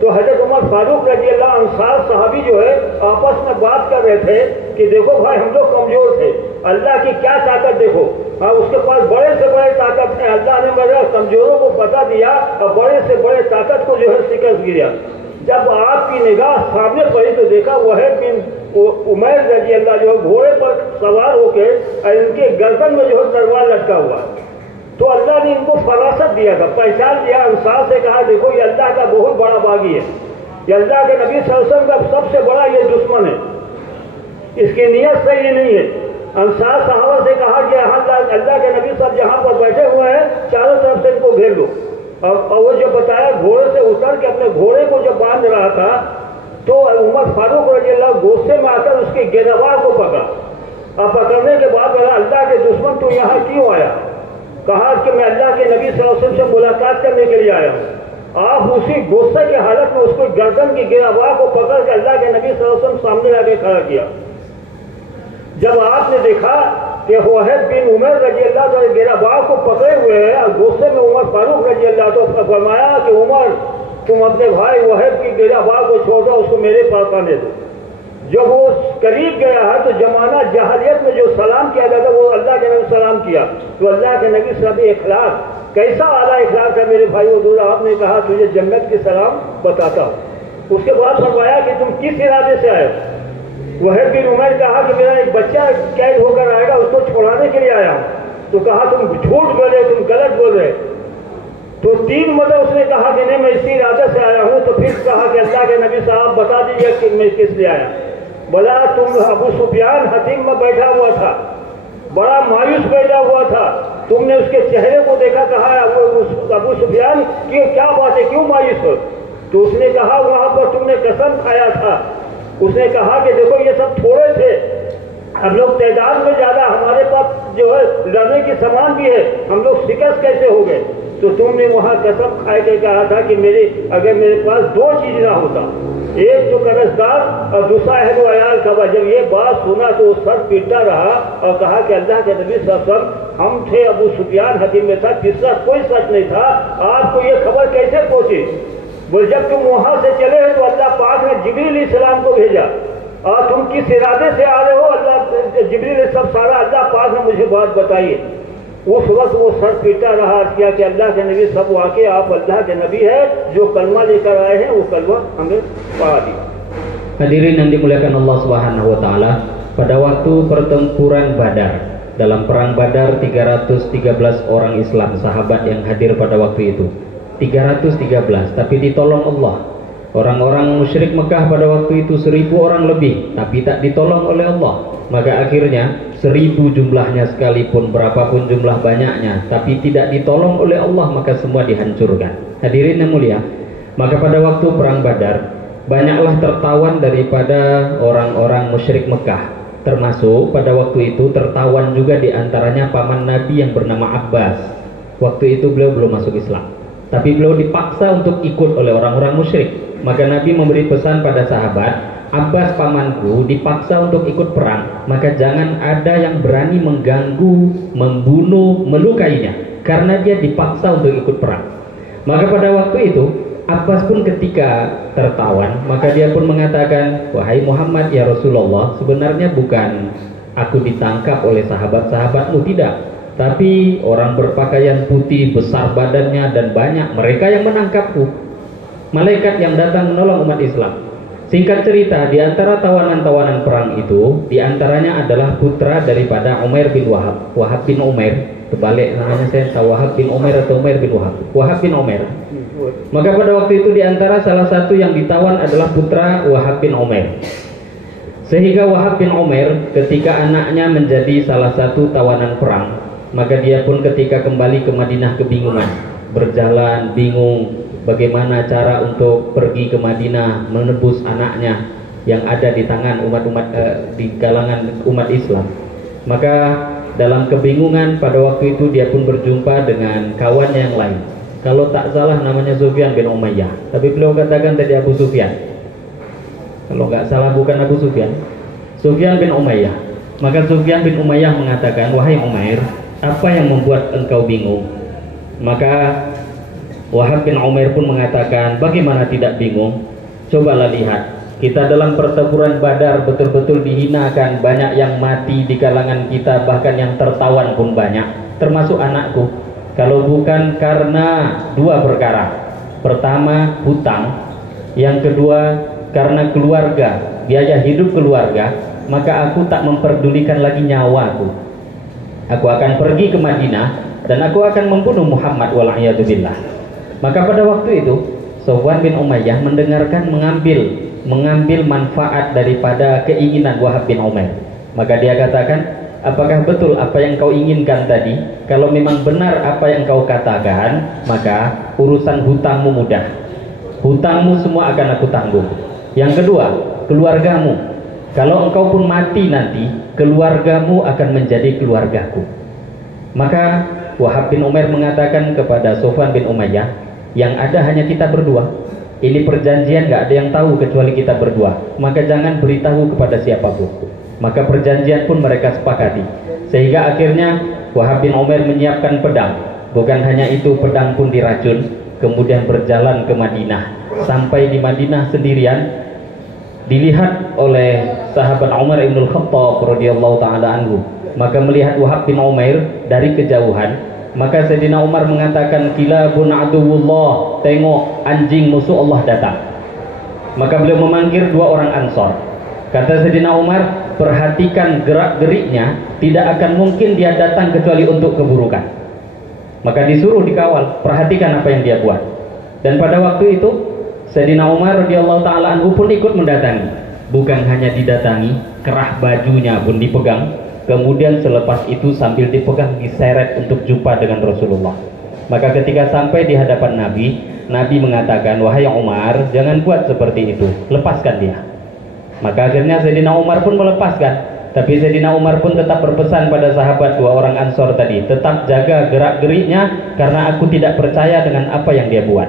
तो हजरत उमर फारूक रजी अल्लाह अंसार साहबी जो है आपस में बात कर रहे थे कि देखो भाई हम लोग कमजोर थे, अल्लाह की क्या ताकत देखो, हाँ उसके पास बड़े से बड़े ताकत है, अल्लाह ने मेरे कमजोरों को बता दिया और बड़े से बड़े ताकत को जो है शिकस्त गिरा। जब आपकी निगाह सामने पड़ी तो देखा वह बिन उमैर रजी अल्लाह जो घोड़े पर सवार होकर और इनके गर्दन में जो है तलवार लटका हुआ। तो अल्लाह ने इनको फरासत दिया था, पहचान दिया, अंसार से कहा देखो ये अल्लाह का बहुत बड़ा बागी है, ये अल्लाह के नबी सल्लल्लाहु अलैहि वसल्लम का सबसे बड़ा ये दुश्मन है, इसकी नीयत सही नहीं है। अंसार साहबा से कहा कि अल्लाह के नबी सब जहाँ पर बैठे हुए हैं चारों तरफ से इनको घेर लो। और वो जो बताया घोड़े से उतर के अपने घोड़े को जब बांध रहा था तो उमर फारूक रजी अल्लाह गुस्से में आकर उसके गिरफ्तार को पकड़ा और पकड़ने के बाद बोला अल्लाह के दुश्मन तू यहाँ क्यों आया? कहा कि मैं अल्लाह के नबी सल्लल्लाहु अलैहि वसल्लम से मुलाकात करने के लिए आया हूँ। आप उसी गुस्से के हालत में उसको गर्दन की गिरफ्तार को पकड़ के अल्लाह के नबी सल्लल्लाहु अलैहि वसल्लम सामने लाके खड़ा किया। जब आपने देखा कि वहीद बिन उमर रजी अल्लाह तो गिरफ्तार को पकड़े हुए हैं और गुस्से में उमर फारूक रजी अल्लाह तो फरमाया कि उमर तुम अपने भाई वहीद की गिरफ्तार को छोड़ दो, उसको मेरे पास आने दो। जब वो करीब गया है तो जमाना जहालियत में जो सलाम किया जाता वो अल्लाह के नबी सलाम किया तो अल्लाह के नबी सल्लल्लाहु अलैहि वसल्लम इखलाक कैसा आला इखलाक है मेरे भाई हुजूर, आपने कहा तुझे जन्नत की सलाम बताता हूँ। उसके बाद फरमाया कि तुम किस इरादे से आए? वहीद बिन उमर कहा कि मेरा एक बच्चा कैद होकर आएगा, उसको छुड़ाने के लिए आया हूँ। तो कहा तुम झूठ बोले, तुम गलत बोल रहे। तो 3 मतलब उसने कहा कि नहीं मैं इसी इरादे से आया हूँ। तो फिर कहा कि अल्लाह के नबी साहब बता दीजिए कि मैं किस लिए आया। बोला तुम अबू सुफियान हतीम में बैठा हुआ था, बड़ा मायूस बैठा हुआ था, तुमने उसके चेहरे को देखा, कहा अबू सुफियान क्या बात है, क्यों मायूस हो? तो उसने कहा वहां पर तुमने कसम खाया था। उसने कहा कि देखो ये सब थोड़े थे, हम लोग तादाद में ज्यादा, हमारे पास जो है लड़ने की सामान भी है, हम लोग शिकस्त कैसे हो गए? तो तुमने वहां कसम खाए के कहा था कि अगर मेरे पास 2 चीज ना होता, एक तो कर्जदार और दूसरा अहल वयाल का। जब ये बात सुना तो वो सर पीटता रहा और कहा कि अल्लाह के नबी सल्लल्लाहु अलैहि वसल्लम हम थे, अबू सुफियान हतीम में था, तीसरा कोई सच नहीं था, आपको ये खबर कैसे पहुंची? बोले जब तुम वहां से चले हो तो अल्लाह पाक ने जिब्रील सलाम को भेजा और तुम किस इरादे से आ रहे हो, अल्लाह जिब्रील सब सारा अल्लाह पाक ने मुझे बात बताई। उस वक्त वो सर पीटा रहा किया कि अल्लाह के नबी सब वाकई आप अल्लाह के नबी है, जो कलमा लेकर आए हैं वो कलमा हमें पढ़ा दिया। Hadirin yang dimuliakan Allah Subhanahu wa taala, pada waktu pertempuran Badar, dalam perang Badar 313 orang Islam sahabat yang hadir pada waktu itu. 313, tapi ditolong Allah. Orang-orang musyrik Mekah pada waktu itu 1000 orang lebih, tapi tak ditolong oleh Allah. Maka akhirnya 1000 jumlahnya sekalipun, berapapun jumlah banyaknya, tapi tidak ditolong oleh Allah, maka semua dihancurkan. Hadirin yang mulia, maka pada waktu perang Badar banyaklah tertawan daripada orang-orang musyrik Mekah. Termasuk pada waktu itu tertawan juga diantaranya paman Nabi yang bernama Abbas. Waktu itu beliau belum masuk Islam, tapi beliau dipaksa untuk ikut oleh orang-orang musyrik. Maka Nabi memberi pesan pada sahabat, Abbas pamanku dipaksa untuk ikut perang, maka jangan ada yang berani mengganggu, membunuh, melukainya, karena dia dipaksa untuk ikut perang. Maka pada waktu itu Abbas pun ketika tertawan, maka dia pun mengatakan, wahai Muhammad ya Rasulullah, sebenarnya bukan aku ditangkap oleh sahabat-sahabatmu, tidak, tapi orang berpakaian putih, besar badannya dan banyak, mereka yang menangkapku, malaikat yang datang menolong umat Islam. Singkat cerita, di antara tawanan-tawanan perang itu, di antaranya adalah putra daripada Umair bin Wahab, Wahab bin Umair. Terbalik namanya, saya tahu Wahab bin Umair atau Umair bin Wahab, Wahab bin Umair. Maka pada waktu itu di antara salah satu yang ditawan adalah putra Wahab bin Umair. Sehingga Wahab bin Umair ketika anaknya menjadi salah satu tawanan perang, maka dia pun ketika kembali ke Madinah kebingungan, berjalan bingung bagaimana cara untuk pergi ke Madinah menebus anaknya yang ada di tangan di kalangan umat Islam. Maka dalam kebingungan pada waktu itu dia pun berjumpa dengan kawan yang lain. Kalau tak salah namanya Sufyan bin Umayyah, tapi beliau katakan tadi Abu Sufyan. Kalau nggak salah bukan Abu Sufyan, Sufyan bin Umayyah. Maka Sufyan bin Umayyah mengatakan, wahai Umair, apa yang membuat engkau bingung? Maka Wahab bin Umair pun mengatakan, bagaimana tidak bingung? Cobalah lihat, kita dalam pertempuran Badar betul-betul dihinakan, banyak yang mati di kalangan kita, bahkan yang tertawan pun banyak, termasuk anakku. Kalau bukan karena dua perkara, pertama hutang, yang kedua karena keluarga, biaya hidup keluarga, maka aku tak memperdulikan lagi nyawaku. Aku akan pergi ke Madinah dan aku akan membunuh Muhammad wal'iyadzubillah. Maka pada waktu itu Sofwan bin Umayyah mendengarkan, mengambil manfaat daripada keinginan Wahab bin Umair. Maka dia katakan, apakah betul apa yang kau inginkan tadi? Kalau memang benar apa yang kau katakan, maka urusan hutangmu mudah. Hutangmu semua akan aku tanggung. Yang kedua, keluargamu. Kalau engkau pun mati nanti, keluargamu akan menjadi keluargaku. Maka Wahab bin Umair mengatakan kepada Sofwan bin Umayyah, yang ada hanya kita berdua. Ini perjanjian, gak ada yang tahu kecuali kita berdua. Maka jangan beritahu kepada siapapun. Maka perjanjian pun mereka sepakati. Sehingga akhirnya Wahab bin Umair menyiapkan pedang. Bukan hanya itu, pedang pun diracun. Kemudian berjalan ke Madinah. Sampai di Madinah sendirian, dilihat oleh sahabat Umar ibn Khattab radhiyallahu ta'ala anhu. Maka melihat Wahab bin Umair dari kejauhan, maka Sayyidina Umar mengatakan, kilabun aduwullah, tengok anjing musuh Allah datang. Maka beliau memanggil dua orang Ansor. Kata Sayyidina Umar, perhatikan gerak-geriknya, tidak akan mungkin dia datang kecuali untuk keburukan. Maka disuruh dikawal, perhatikan apa yang dia buat. Dan pada waktu itu Sayyidina Umar radhiyallahu ta'ala anhu pun ikut mendatangi. Bukan hanya didatangi, kerah bajunya pun dipegang. Kemudian selepas itu sambil dipegang, diseret untuk jumpa dengan Rasulullah. Maka ketika sampai di hadapan Nabi, Nabi mengatakan, wahai Umar, jangan buat seperti itu, lepaskan dia. Maka akhirnya Sayyidina Umar pun melepaskan. Tapi Sayyidina Umar pun tetap berpesan pada sahabat dua orang Ansor tadi, tetap jaga gerak-geriknya, karena aku tidak percaya dengan apa yang dia buat.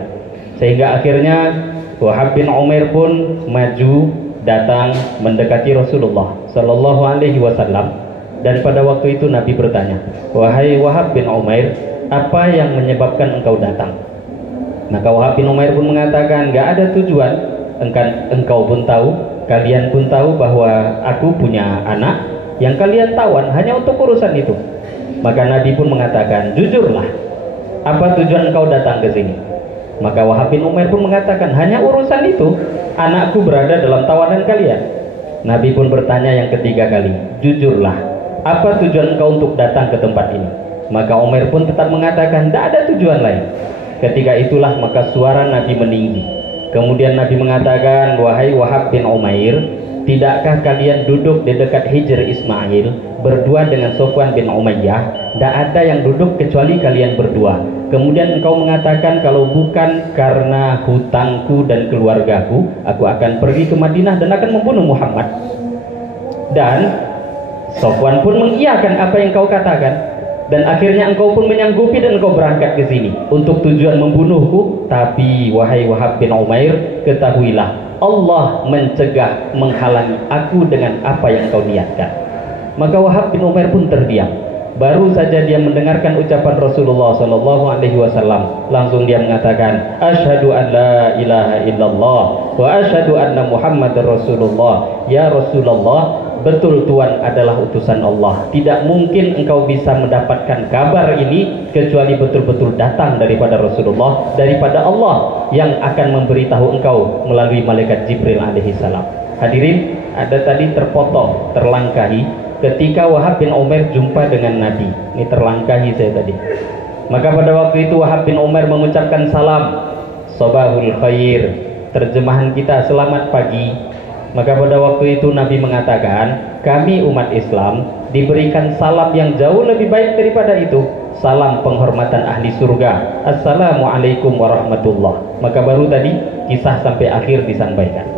Sehingga akhirnya Wahab bin Umair pun maju, datang mendekati Rasulullah Sallallahu Alaihi Wasallam. Dan pada waktu itu Nabi bertanya, wahai Wahab bin Umair, apa yang menyebabkan engkau datang? Maka Wahab bin Umair pun mengatakan, gak ada tujuan. Engkau pun tahu, kalian pun tahu bahwa aku punya anak yang kalian tawan hanya untuk urusan itu. Maka Nabi pun mengatakan, jujurlah, apa tujuan engkau datang ke sini? Maka Wahab bin Umair pun mengatakan, hanya urusan itu, anakku berada dalam tawanan kalian. Nabi pun bertanya yang ketiga kali, jujurlah, apa tujuan engkau untuk datang ke tempat ini? Maka Umair pun tetap mengatakan, tidak ada tujuan lain. Ketika itulah maka suara Nabi meninggi. Kemudian Nabi mengatakan, wahai Wahab bin Umair, tidakkah kalian duduk di dekat Hijr Ismail berdua dengan Sofwan bin Umayyah? Tidak ada yang duduk kecuali kalian berdua. Kemudian engkau mengatakan, kalau bukan karena hutangku dan keluargaku, aku akan pergi ke Madinah dan akan membunuh Muhammad. Dan Sofwan pun mengiyakan apa yang kau katakan. Dan akhirnya engkau pun menyanggupi dan engkau berangkat ke sini untuk tujuan membunuhku. Tapi wahai Wahab bin Umair, ketahuilah, Allah mencegah, menghalangi aku dengan apa yang kau niatkan. Maka Wahab bin Umair pun terdiam. Baru saja dia mendengarkan ucapan Rasulullah Sallallahu Alaihi Wasallam, langsung dia mengatakan, asyhadu an la ilaha illallah wa asyhadu anna Muhammadar Rasulullah. Ya Rasulullah, betul Tuhan adalah utusan Allah. Tidak mungkin engkau bisa mendapatkan kabar ini kecuali betul-betul datang daripada Rasulullah, daripada Allah yang akan memberitahu engkau melalui malaikat Jibril alaihi salam. Hadirin, ada tadi terpotong, terlangkahi ketika Wahab bin Umair jumpa dengan Nabi. Ini terlangkahi saya tadi. Maka pada waktu itu Wahab bin Umair mengucapkan salam, Sobahul khair. Terjemahan kita, selamat pagi. Maka pada waktu itu Nabi mengatakan, kami umat Islam diberikan salam yang jauh lebih baik daripada itu, salam penghormatan ahli surga, Assalamualaikum warahmatullah. Maka baru tadi kisah sampai akhir disampaikan.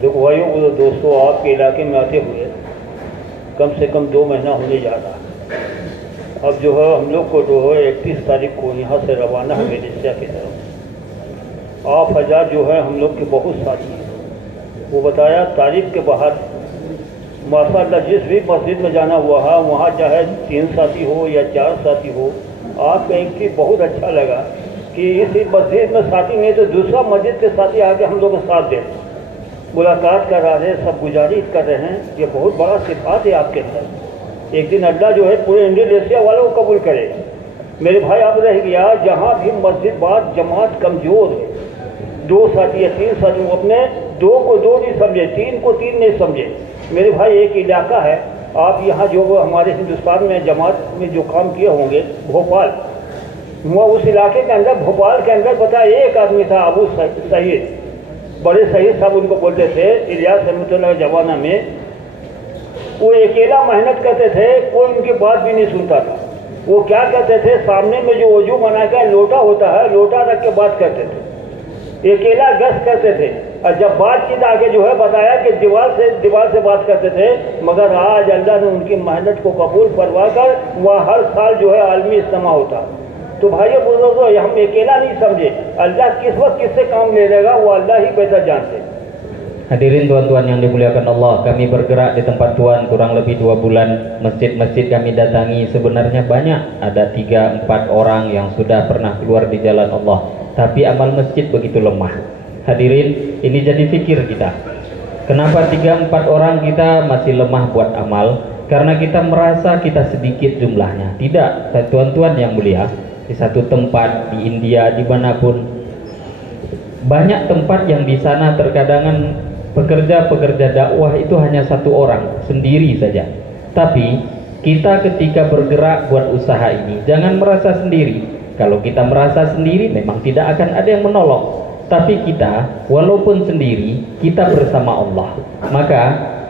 देखो भाइयों, वो दोस्तों आपके इलाके में आते हुए कम से कम 2 महीना होने जा रहा है। अब जो है हम लोग को जो है 31 तारीख को यहाँ से रवाना है मलेशिया की तरफ। आप हजार जो है हम लोग के बहुत साथी हैं। वो बताया तारीख के बाहर माशाअल्लाह जिस भी मस्जिद में जाना हुआ है वहाँ चाहे 3 साथी हो या 4 साथी हो, आपको एक चीज़ बहुत अच्छा लगा कि इस मस्जिद में साथी नहीं तो दूसरा मस्जिद के साथी आके हम लोग का साथ दें, मुलाकात करा रहे, सब गुजारिश कर रहे हैं। ये बहुत बड़ा सिफात है आपके अंदर। एक दिन अल्लाह जो है पूरे इंडोनेशिया वालों को कबूल करे। मेरे भाई आप रह गया जहाँ भी मस्जिद बात जमात कमज़ोर है, 2 साथी या 3 साथी अपने 2 को 2 नहीं समझे, 3 को 3 नहीं समझे। मेरे भाई एक इलाका है, आप यहाँ जो हमारे हिंदुस्तान में जमात में जो काम किए होंगे भोपाल, वो उस इलाके के अंदर भोपाल के अंदर पता एक आदमी था अबू सईद, बड़े शहीद साहब उनको बोलते थे, इलियास रहमतुल्लाह जमाना में। वो अकेला मेहनत करते थे, कोई उनकी बात भी नहीं सुनता था। वो क्या करते थे, सामने में जो वजू बना कर लोटा होता है, लोटा रख के बात करते थे, अकेला गश्त करते थे। और जब बातचीत आगे जो है बताया कि दीवार से बात करते थे। मगर आज अल्लाह ने उनकी मेहनत को कबूल फरमा कर वहाँ हर साल जो है आलमी इज्तिमा होता। तो भाइयों बुजुर्गों, हम अकेला नहीं समझे, अल्लाह किस वक्त किससे काम ले लेगा वो अल्लाह ही बेहतर जानते। Hadirin tuan-tuan yang dimuliakan Allah, kami bergerak di tempat Tuhan kurang lebih 2 bulan. Masjid-masjid kami datangi sebenarnya banyak, ada 3-4 orang yang sudah pernah keluar di jalan Allah, tapi amal masjid begitu lemah. Hadirin, ini jadi fikir kita. Kenapa 3-4 orang kita masih lemah buat amal? Karena kita merasa kita sedikit jumlahnya. Tidak, tuan-tuan yang mulia, di satu tempat di India dimanapun banyak tempat yang di sana terkadang pekerja-pekerja dakwah itu hanya 1 orang sendiri saja. Tapi kita ketika bergerak buat usaha ini jangan merasa sendiri. Kalau kita merasa sendiri memang tidak akan ada yang menolong. Tapi kita walaupun sendiri kita bersama Allah. Maka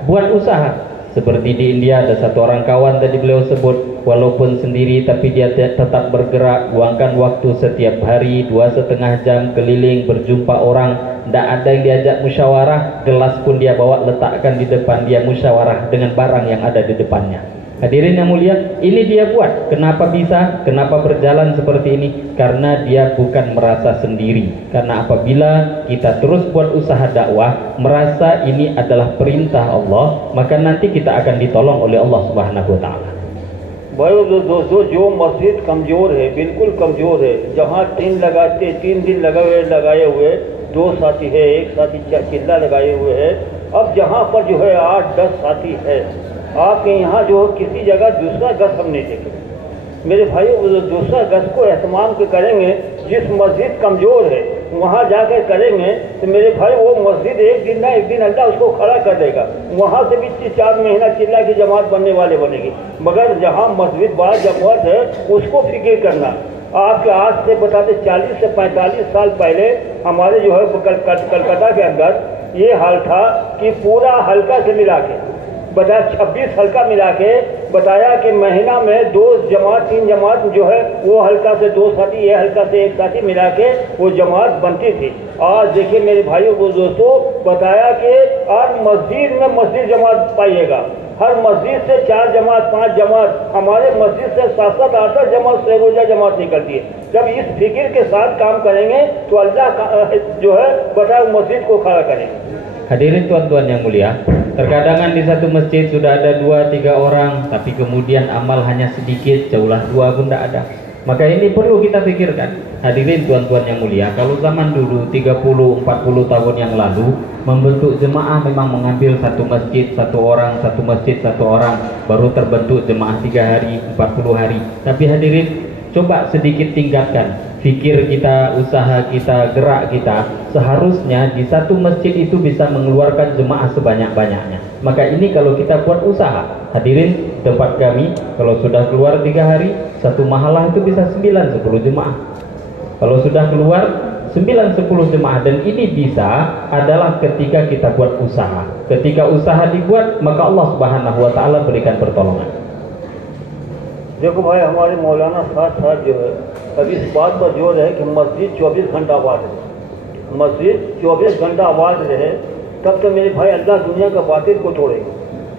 buat usaha. Seperti di India ada 1 orang kawan tadi beliau sebut, walaupun sendiri tapi dia tetap bergerak, luangkan waktu setiap hari 2,5 jam keliling berjumpa orang, tidak ada yang diajak musyawarah, gelas pun dia bawa letakkan di depan dia musyawarah dengan barang yang ada di depannya. Hadirin yang mulia, ini dia buat. Kenapa bisa? Kenapa berjalan seperti ini? Karena dia bukan merasa sendiri. Karena apabila kita terus buat usaha dakwah, merasa ini adalah perintah Allah, maka nanti kita akan ditolong oleh Allah Subhanahu wa taala. भाइयों दोस्तों, जो मस्जिद कमज़ोर है, बिल्कुल कमज़ोर है, जहाँ 3 दिन लगाए हुए 2 साथी है, 1 साथी चिल्ला लगाए हुए है। अब जहाँ पर जो है 8-10 साथी है, आपके यहाँ जो किसी जगह दूसरा गश्त हम नहीं देखेंगे। मेरे भाइयों, दूसरा गश्त को एहतमाम के करेंगे, जिस मस्जिद कमज़ोर है वहाँ जाकर करेंगे तो मेरे भाई वो मस्जिद एक दिन ना एक दिन अल्लाह उसको खड़ा कर देगा। वहाँ से भी 4 महीना चिल्ला की जमात बनने वाले बनेगी। मगर जहाँ मस्जिद बार जमात है उसको फिक्र करना। आपके आज से बताते 40 से 45 साल पहले हमारे जो है कलकत्ता के अंदर ये हाल था कि पूरा हल्का से मिला के बताया 26 हल्का मिला के बताया कि महीना में 2 जमात 3 जमात जो है वो हल्का से 2 साथी, ये हल्का से 1 साथी मिला के वो जमात बनती थी। आज देखिए मेरे भाइयों को दोस्तों, बताया कि आज मस्जिद में मस्जिद जमात पाइएगा, हर मस्जिद से 4 जमात 5 जमात, हमारे मस्जिद से 7-7 8-8 जमात से रोजा जमात निकलती है। जब इस फिक्र के साथ काम करेंगे तो अल्लाह जो है बताया मस्जिद को खड़ा करेंगे। Hadirin tuan-tuan yang mulia, terkadang di satu masjid sudah ada 2-3 orang, tapi kemudian amal hanya sedikit, jauhlah 2 pun tidak ada. Maka ini perlu kita pikirkan. Hadirin tuan-tuan yang mulia, kalau zaman dulu 30-40 tahun yang lalu membentuk jemaah memang mengambil 1 masjid 1 orang, 1 masjid 1 orang, baru terbentuk jemaah 3 hari, 40 hari. Tapi hadirin, coba sedikit tingkatkan fikir kita, usaha kita, gerak kita. Seharusnya di 1 masjid itu bisa mengeluarkan jemaah sebanyak-banyaknya. Maka ini kalau kita buat usaha. Hadirin, tempat kami kalau sudah keluar 3 hari, 1 mahalah itu bisa 9-10 jemaah. Kalau sudah keluar 9-10 jemaah, dan ini bisa adalah ketika kita buat usaha. Ketika usaha dibuat, maka Allah Subhanahu wa taala berikan pertolongan. देखो भाई, हमारे मौलाना साथ जो है अभी इस बात पर जोर है कि मस्जिद 24 घंटा आबाद है, मस्जिद 24 घंटा आबाद रहे, तब तो मेरे भाई अल्लाह दुनिया का बातिल को तोड़ेगा।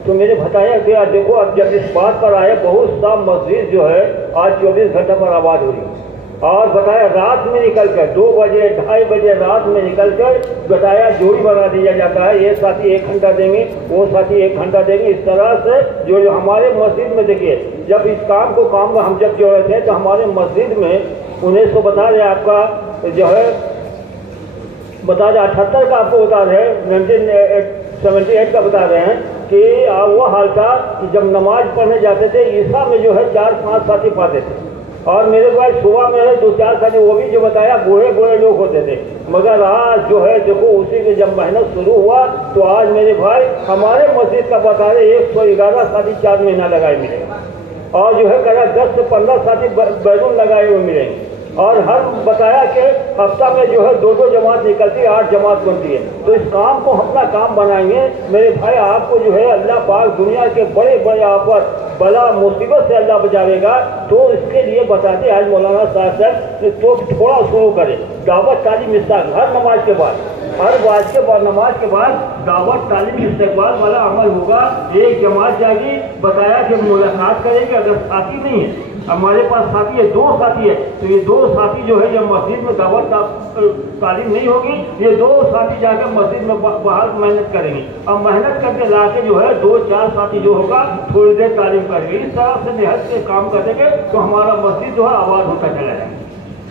तो मेरे बताया गया, देखो अब जब इस बात पर आए, बहुत सा मस्जिद जो है आज 24 घंटा पर आबाद हो रही है, और बताया रात में निकल कर 2 बजे 2:30 बजे रात में निकल कर बताया जोड़ी बना दिया जाता है, ये साथी 1 घंटा देंगे, वो साथी 1 घंटा देंगे। इस तरह से जो हमारे मस्जिद में देखिए, जब इस काम हम जब जो थे तो हमारे मस्जिद में 1900 बता रहे आपका जो है, बता रहे 78 का आपको बता रहे हैं, 1978 का बता रहे हैं कि वो हाल था कि जब नमाज पढ़ने जाते थे ईसा में जो है 4-5 साथी पाते थे, और मेरे पास सुबह में है 2-4 साथी, वो भी जो बताया बूढ़े लोग होते थे। मगर आज जो है देखो उसी की जब मेहनत शुरू हुआ तो आज मेरे भाई हमारे मस्जिद का बता रहे 111 साथी 4 महीना लगाए मिलेंगे, और जो है कहा 10 से 15 साथी बैलून लगाए हुए मिलेंगे, और हर बताया कि हफ्ता में जो है 2-2 जमात निकलती है, 8 जमात बनती है। तो इस काम को अपना काम बनाएंगे मेरे भाई, आपको जो है अल्लाह पाक दुनिया के बड़े बड़े आफत बला मुसीबत से अल्लाह बचावेगा। तो इसके लिए बताते आज मौलाना साहब तो थोड़ा शुरू करें, दावत तालीम इस्तेमाल हर नमाज के बाद, हर वाज के बाद नमाज के बाद दावत तालीम इस्तेमाल वाला अमल होगा। एक जमात जाएगी, बताया कि मुलाकात करेंगे, अगर साथी नहीं है हमारे पास साथी है, 2 साथी है, तो ये 2 साथी जो है जब मस्जिद में दावत तालीम नहीं होगी, ये 2 साथी जाकर मस्जिद में बाहर मेहनत करेंगे, और मेहनत करके ला के जो है 2-4 साथी जो होगा थोड़ी देर तालीम करेंगे। इस तरह से निहत से काम करेंगे तो हमारा मस्जिद जो है आबाद होता चला जाएगा।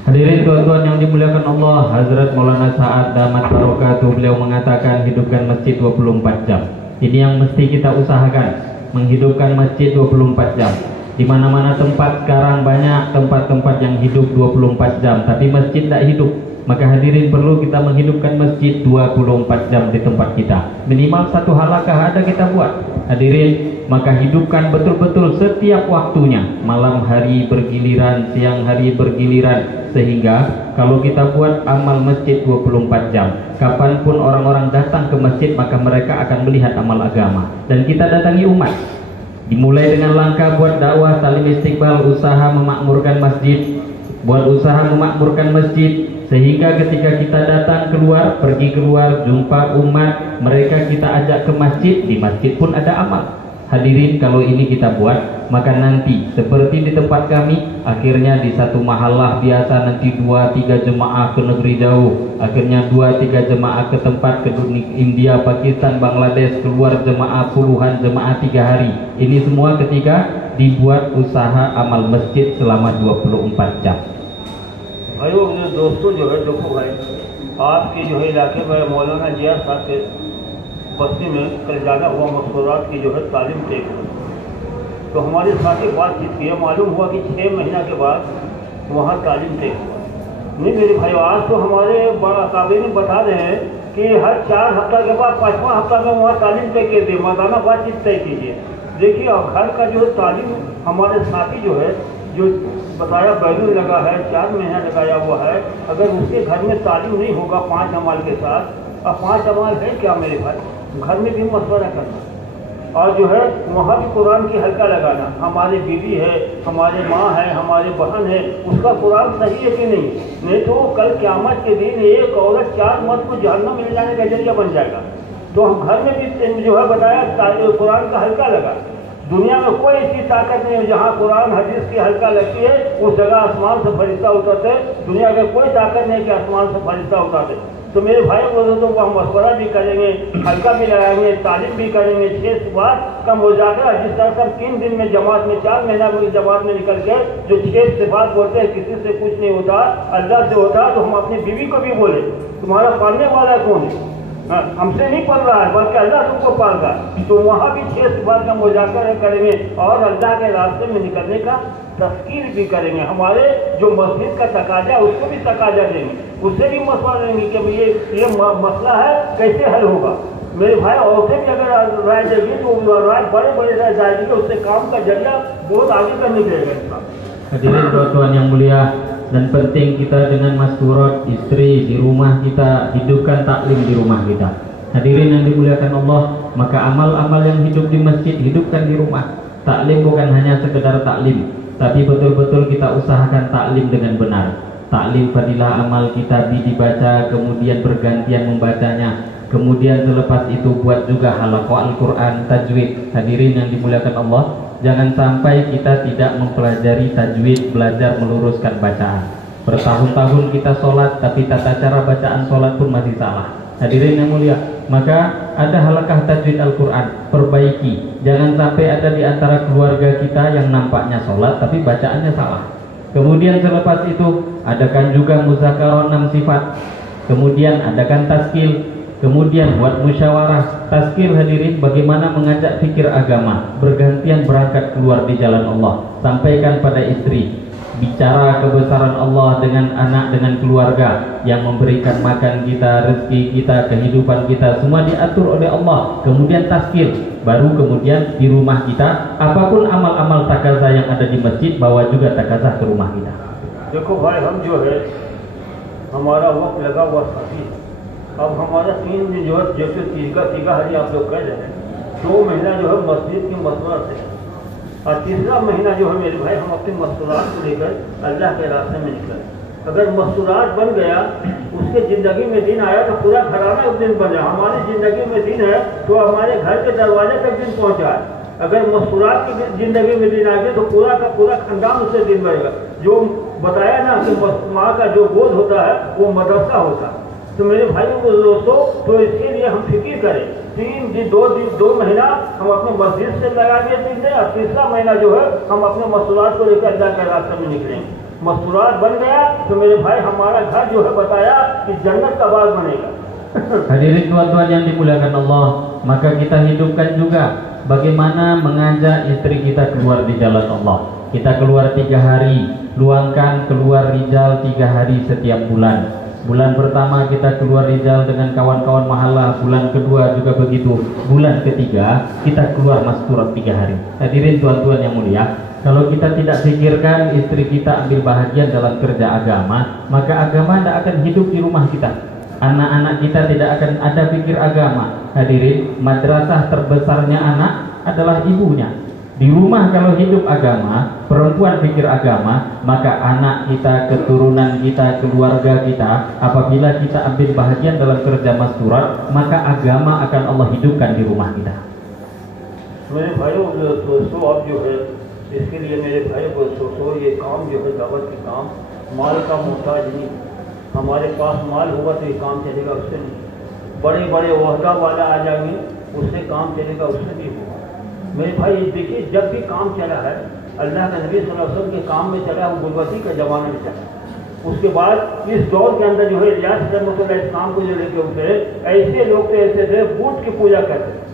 Hadirin tuan-tuan yang dimuliakan Allah, Hazrat Maulana Sa'ad Damat Barokatuh, beliau mengatakan hidupkan masjid 24 jam. Ini yang mesti kita usahakan, menghidupkan masjid 24 jam. Di mana-mana tempat sekarang banyak tempat-tempat yang hidup 24 jam, tapi masjid tidak hidup. Maka hadirin perlu kita menghidupkan masjid 24 jam di tempat kita. Minimal 1 halakah ada kita buat. Hadirin, maka hidupkan betul-betul setiap waktunya. Malam hari bergiliran, siang hari bergiliran. Sehingga kalau kita buat amal masjid 24 jam, kapanpun orang-orang datang ke masjid maka mereka akan melihat amal agama. Dan kita datangi umat. Dimulai dengan langkah buat dakwah, talim istiqbal, usaha memakmurkan masjid, buat usaha memakmurkan masjid, sehingga ketika kita datang keluar, pergi keluar, jumpa umat, mereka kita ajak ke masjid, di masjid pun ada amal. Hadirin, kalau ini kita buat, maka nanti seperti di tempat kami, akhirnya di satu mahallah biasa nanti 2-3 jemaah ke negeri jauh, akhirnya 2-3 jemaah ke tempat ke India, Pakistan, Bangladesh, keluar jemaah puluhan jemaah 3 hari. Ini semua ketika dibuat usaha amal masjid selama 24 jam. भाइयों दोस्तों जो है देखो भाई, आपके जो है इलाके में मौलाना जिया साहब के बस्ती में कल ज़्यादा हुआ मसूरात की जो है तालीम टेक हुई, तो हमारे साथी बातचीत की, मालूम हुआ कि 6 महीना के बाद वहाँ तालीम टेक हुआ। नहीं मेरे भाई, आज तो हमारे काबिल बता रहे हैं कि हर 4 हफ्ता के बाद 5वां हफ्ता में वहाँ तालीम तय कीजिए, मर्दाना बातचीत तय कीजिए। देखिए अब घर का जो तालीम हमारे साथी जो है, जो बताया बैलून लगा है, 4 महीना लगाया हुआ है, अगर उसके घर में तालीम नहीं होगा 5 अमाल के साथ, अब 5 अमाल है क्या मेरे भाई, घर में भी मशवरा करना, और जो है वहाँ भी कुरान की हल्का लगाना। हमारे बीवी है, हमारे माँ है, हमारे बहन है, उसका कुरान सही है कि नहीं तो कल क़यामत के दिन एक औरत 4 मर्द को जहन्नम में ले जाने का जरिया बन जाएगा। तो हम घर में भी जो है बताया कुरान का हल्का लगा। दुनिया में कोई ऐसी ताकत नहीं है जहाँ कुरान हदीस की हल्का लगती है उस जगह आसमान से फरिश्ता उतरते। दुनिया में कोई ताकत नहीं कि आसमान से फरिश्ता उतरते। तो मेरे भाई बोलो तो हम मशवरा भी करेंगे, हल्का भी लगाएंगे, तालीम भी करेंगे, 6 सुबह का मुजाकरा, जिस तरह से 3 दिन में जमात में 4 महीना में जमात में निकल के जो 6 सिफात बोलते हैं, किसी से कुछ नहीं होता, अल्लाह से होता। तो हम अपनी बीवी को भी बोले तुम्हारा पालने वाला कौन है, हमसे नहीं पढ़ रहा है बल्कि अल्लाह तुमको पाल रहा है। तो वहाँ भी 6 सुबह का मुजाकरा करेंगे और अल्लाह के रास्ते में निकलने का तस्कीर भी करेंगे। हमारे जो मस्जिद का तकाजा उसको भी तकाजा देंगे, उससे भी मसला लेंगे कि ये मसला है कैसे हल होगा। मेरे भाई औरतें भी अगर राय देगी तो राय बड़े राय जाएगी, तो उससे काम का जरिया बहुत आगे का निकलेगा। Hadirin tuan-tuan yang mulia, dan penting kita dengan masturat istri di rumah kita, hidupkan taklim di rumah kita. Hadirin yang dimuliakan Allah, maka amal-amal yang hidup di masjid hidupkan di rumah. Taklim bukan hanya sekedar taklim, tapi betul-betul kita usahakan taklim dengan benar. Taklim fadilah amal kita dibaca, kemudian bergantian membacanya. Kemudian selepas itu buat juga halaqah Al-Quran, tajwid. Hadirin yang dimuliakan Allah, jangan sampai kita tidak mempelajari tajwid, belajar meluruskan bacaan. Bertahun-tahun kita sholat, tapi tata cara bacaan sholat pun masih salah. Hadirin yang mulia, maka ada halaqah tajwid Al-Quran, perbaiki. Jangan sampai ada di antara keluarga kita yang nampaknya sholat, tapi bacaannya salah. Kemudian selepas itu, adakan juga muzakarah 6 sifat. Kemudian adakan taskil. Kemudian buat musyawarah. Taskil hadirin, bagaimana mengajak fikir agama, bergantian berangkat keluar di jalan Allah. Sampaikan pada istri, bicara kebesaran Allah dengan anak, dengan keluarga yang memberikan makan kita, rezeki kita, kehidupan kita, semua diatur oleh Allah. Kemudian taskil, baru kemudian di rumah kita, apapun amal-amal takaza yang ada di masjid, bawa juga takaza ke rumah kita. देखो भाई, हम जो है हमारा वक्त लगा हुआ काफी। अब हमारा 3 दिन जो है, जैसे तीगा हरी आप लोग कह रहे हैं, 2 महीना जो है मस्जिद की मसरूरात है, और तीसरा महीना जो है मेरे भाई हम अपनी मसरूरात को लेकर अल्लाह के रास्ते में निकले। अगर मसरूरात बन गया, उसके ज़िंदगी में दिन आया तो पूरा घराना उस दिन बन जाए। हमारी ज़िंदगी में दिन है तो हमारे घर के दरवाजे तक दिन पहुँचाए। अगर मसरूरात की ज़िंदगी में दिन आ गए तो पूरा का पूरा खानदान उससे दिन बनेगा। जो बताया ना कि माँ का जो बोझ होता है वो मदरसा होता है। तो मेरे भाइयों को दोस्तों, तो इसके लिए हम फिक्र करें। 2 महीना हम अपने मस्जिद से लगा दिए 3 दिन, और तीसरा महीना जो है हम अपने मसूरात को लेकर अल्लाह के रास्ते में निकलेंगे। मसूरात बन गया तो मेरे भाई हमारा घर जो है बताया कि जन्नत का बाग बनेगा। Hadirin tuan-tuan yang dimuliakan Allah, maka kita hidupkan juga bagaimana mengajak istri kita keluar di jalan Allah. Kita keluar 3 hari, luangkan keluar Rijal 3 hari setiap bulan. Bulan pertama kita keluar Rijal dengan kawan-kawan mahalah, bulan kedua juga begitu, bulan ketiga kita keluar masturat 3 hari. Hadirin tuan-tuan yang mulia, kalau kita tidak pikirkan istri kita ambil bahagian dalam kerja agama, maka agama tidak akan hidup di rumah kita. Anak-anak kita tidak akan ada pikir agama. Hadirin, madrasah terbesarnya anak adalah ibunya. Di rumah kalau hidup agama, perempuan pikir agama, maka anak kita, keturunan kita, keluarga kita, apabila kita ambil bahagian dalam kerja masturat, maka agama akan Allah hidupkan di rumah kita. मेरे भाइयों दोस्तों, अब जो है इसके लिए मेरे भाइयों दोस्तों, ये काम जो है दावत के काम माल का मोहताज नहीं। हमारे पास माल होगा तो ये काम चलेगा, उससे नहीं। बड़े बड़े ओहदा वाला आ जाएंगे, उससे काम चलेगा, उससे भी होगा। मेरे भाई देखिए, जब भी काम चला है, अल्लाह के नबी सल्लल्लाहु अलैहि वसल्लम के काम में चला, वो गुलबती का जमाना में चला। उसके बाद इस दौर के अंदर जो है इलियास रहमतुल्लाह इस काम को जो लेके उठे, ऐसे लोग तो ऐसे थे बूट की पूजा करते थे।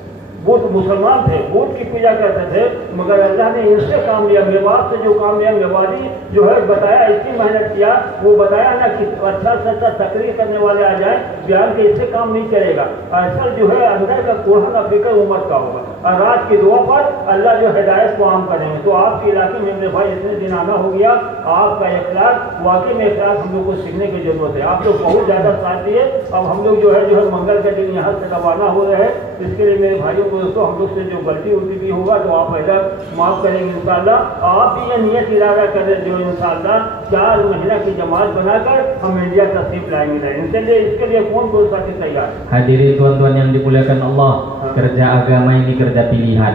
बूट मुसलमान थे, बूट की पूजा करते थे, मगर अल्लाह ने इनसे काम लिया। मेवात से जो काम लिया, मेवाती जो है बताया, ऐसी मेहनत किया, वो बताया ना कि अच्छा से अच्छा तकरीर करने वाले आ जाए, बयान के इससे काम नहीं चलेगा। असल जो है अंदर का कोढ़ा का फिक्र उम्मत का होगा, और रात की दुआ पर अल्लाह जो हिदायत को आम करेंगे। तो आपके इलाके में मेरे भाई इतने दिन आना हो गया, आपका इखलास, वाकई में इखलास हम लोग को सीखने की जरूरत है। आप लोग बहुत ज़्यादा साथ दिए। अब हम लोग जो है मंगल के दिन यहाँ से रवाना हो रहे हैं। इसके लिए मेरे भाइयों को दोस्तों, हम लोग से जो गलती उल्टी भी होगा तो आप पहले माफ़ करेंगे इंशाअल्लाह। आप भी ये नियत इरादा करें जो इंशाअल्लाह 4 महीना की जमात बनाकर हम इंडिया तशरीफ लाएंगे। इसके लिए कौन कौन सा तैयार? Hadirin tuan-tuan yang dimuliakan Allah, kerja agama ini kerja pilihan.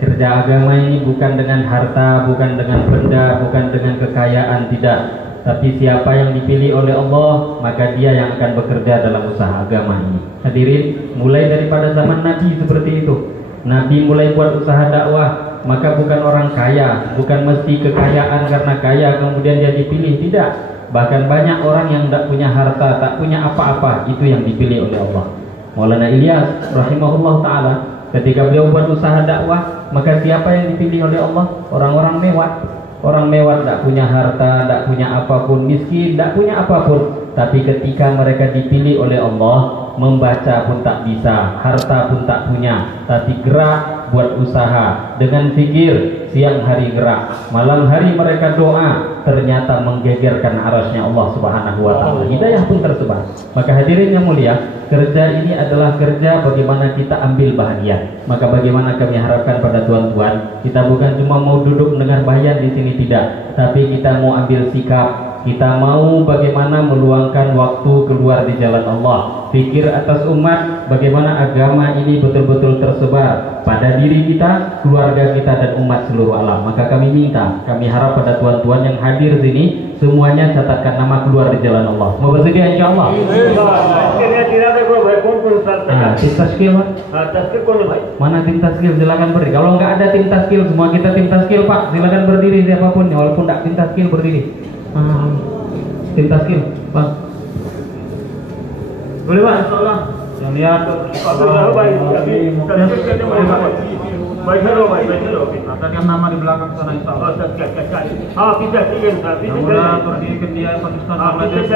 Kerja agama ini bukan dengan harta, bukan dengan benda, bukan dengan kekayaan, tidak. Tapi siapa yang dipilih oleh Allah, maka dia yang akan bekerja dalam usaha agama ini. Hadirin, mulai daripada zaman Nabi seperti itu. Nabi mulai buat usaha dakwah, maka bukan orang kaya, bukan mesti kekayaan karena kaya kemudian dia dipilih, tidak. Bahkan banyak orang yang tidak punya harta, tak punya apa-apa, itu yang dipilih oleh Allah. Maulana Ilyas rahimahullah ta'ala, ketika beliau buat usaha dakwah, maka siapa yang dipilih oleh Allah? Orang-orang mewah. Orang mewah tidak punya harta, tidak punya apapun, miskin, tidak punya apapun. Tapi ketika mereka dipilih oleh Allah, membaca pun tak bisa, harta pun tak punya, tapi gerak buat usaha, dengan zikir, siang hari gerak, malam hari mereka doa, ternyata menggegerkan arasnya Allah Subhanahu wa Ta'ala. Hidayah pun tersebar. Maka hadirin yang mulia, kerja ini adalah kerja bagaimana kita ambil bahagia. Maka bagaimana kami harapkan pada tuan-tuan, kita bukan cuma mau duduk mendengar bayan di sini, tidak, tapi kita mau ambil sikap. Kita mau bagaimana meluangkan waktu keluar di jalan Allah, fikir atas umat, bagaimana agama ini betul-betul tersebar pada diri kita, keluarga kita, dan umat seluruh alam. Maka kami minta, kami harap pada tuan-tuan yang hadir sini, semuanya catatkan nama keluar di jalan Allah. Mau bersedia insya Allah? Tim taskil, mana tim taskil? Silakan berdiri. Kalau nggak ada tim taskil, semua kita tim taskil, Pak. Silakan berdiri siapapun, walaupun nggak tim taskil berdiri. Tim taskil, Bang. Boleh, Pak? Insyaallah. Yang lihat tadi nama di belakang sana insyaallah. Kita ingin Pakistan, Bangladesh,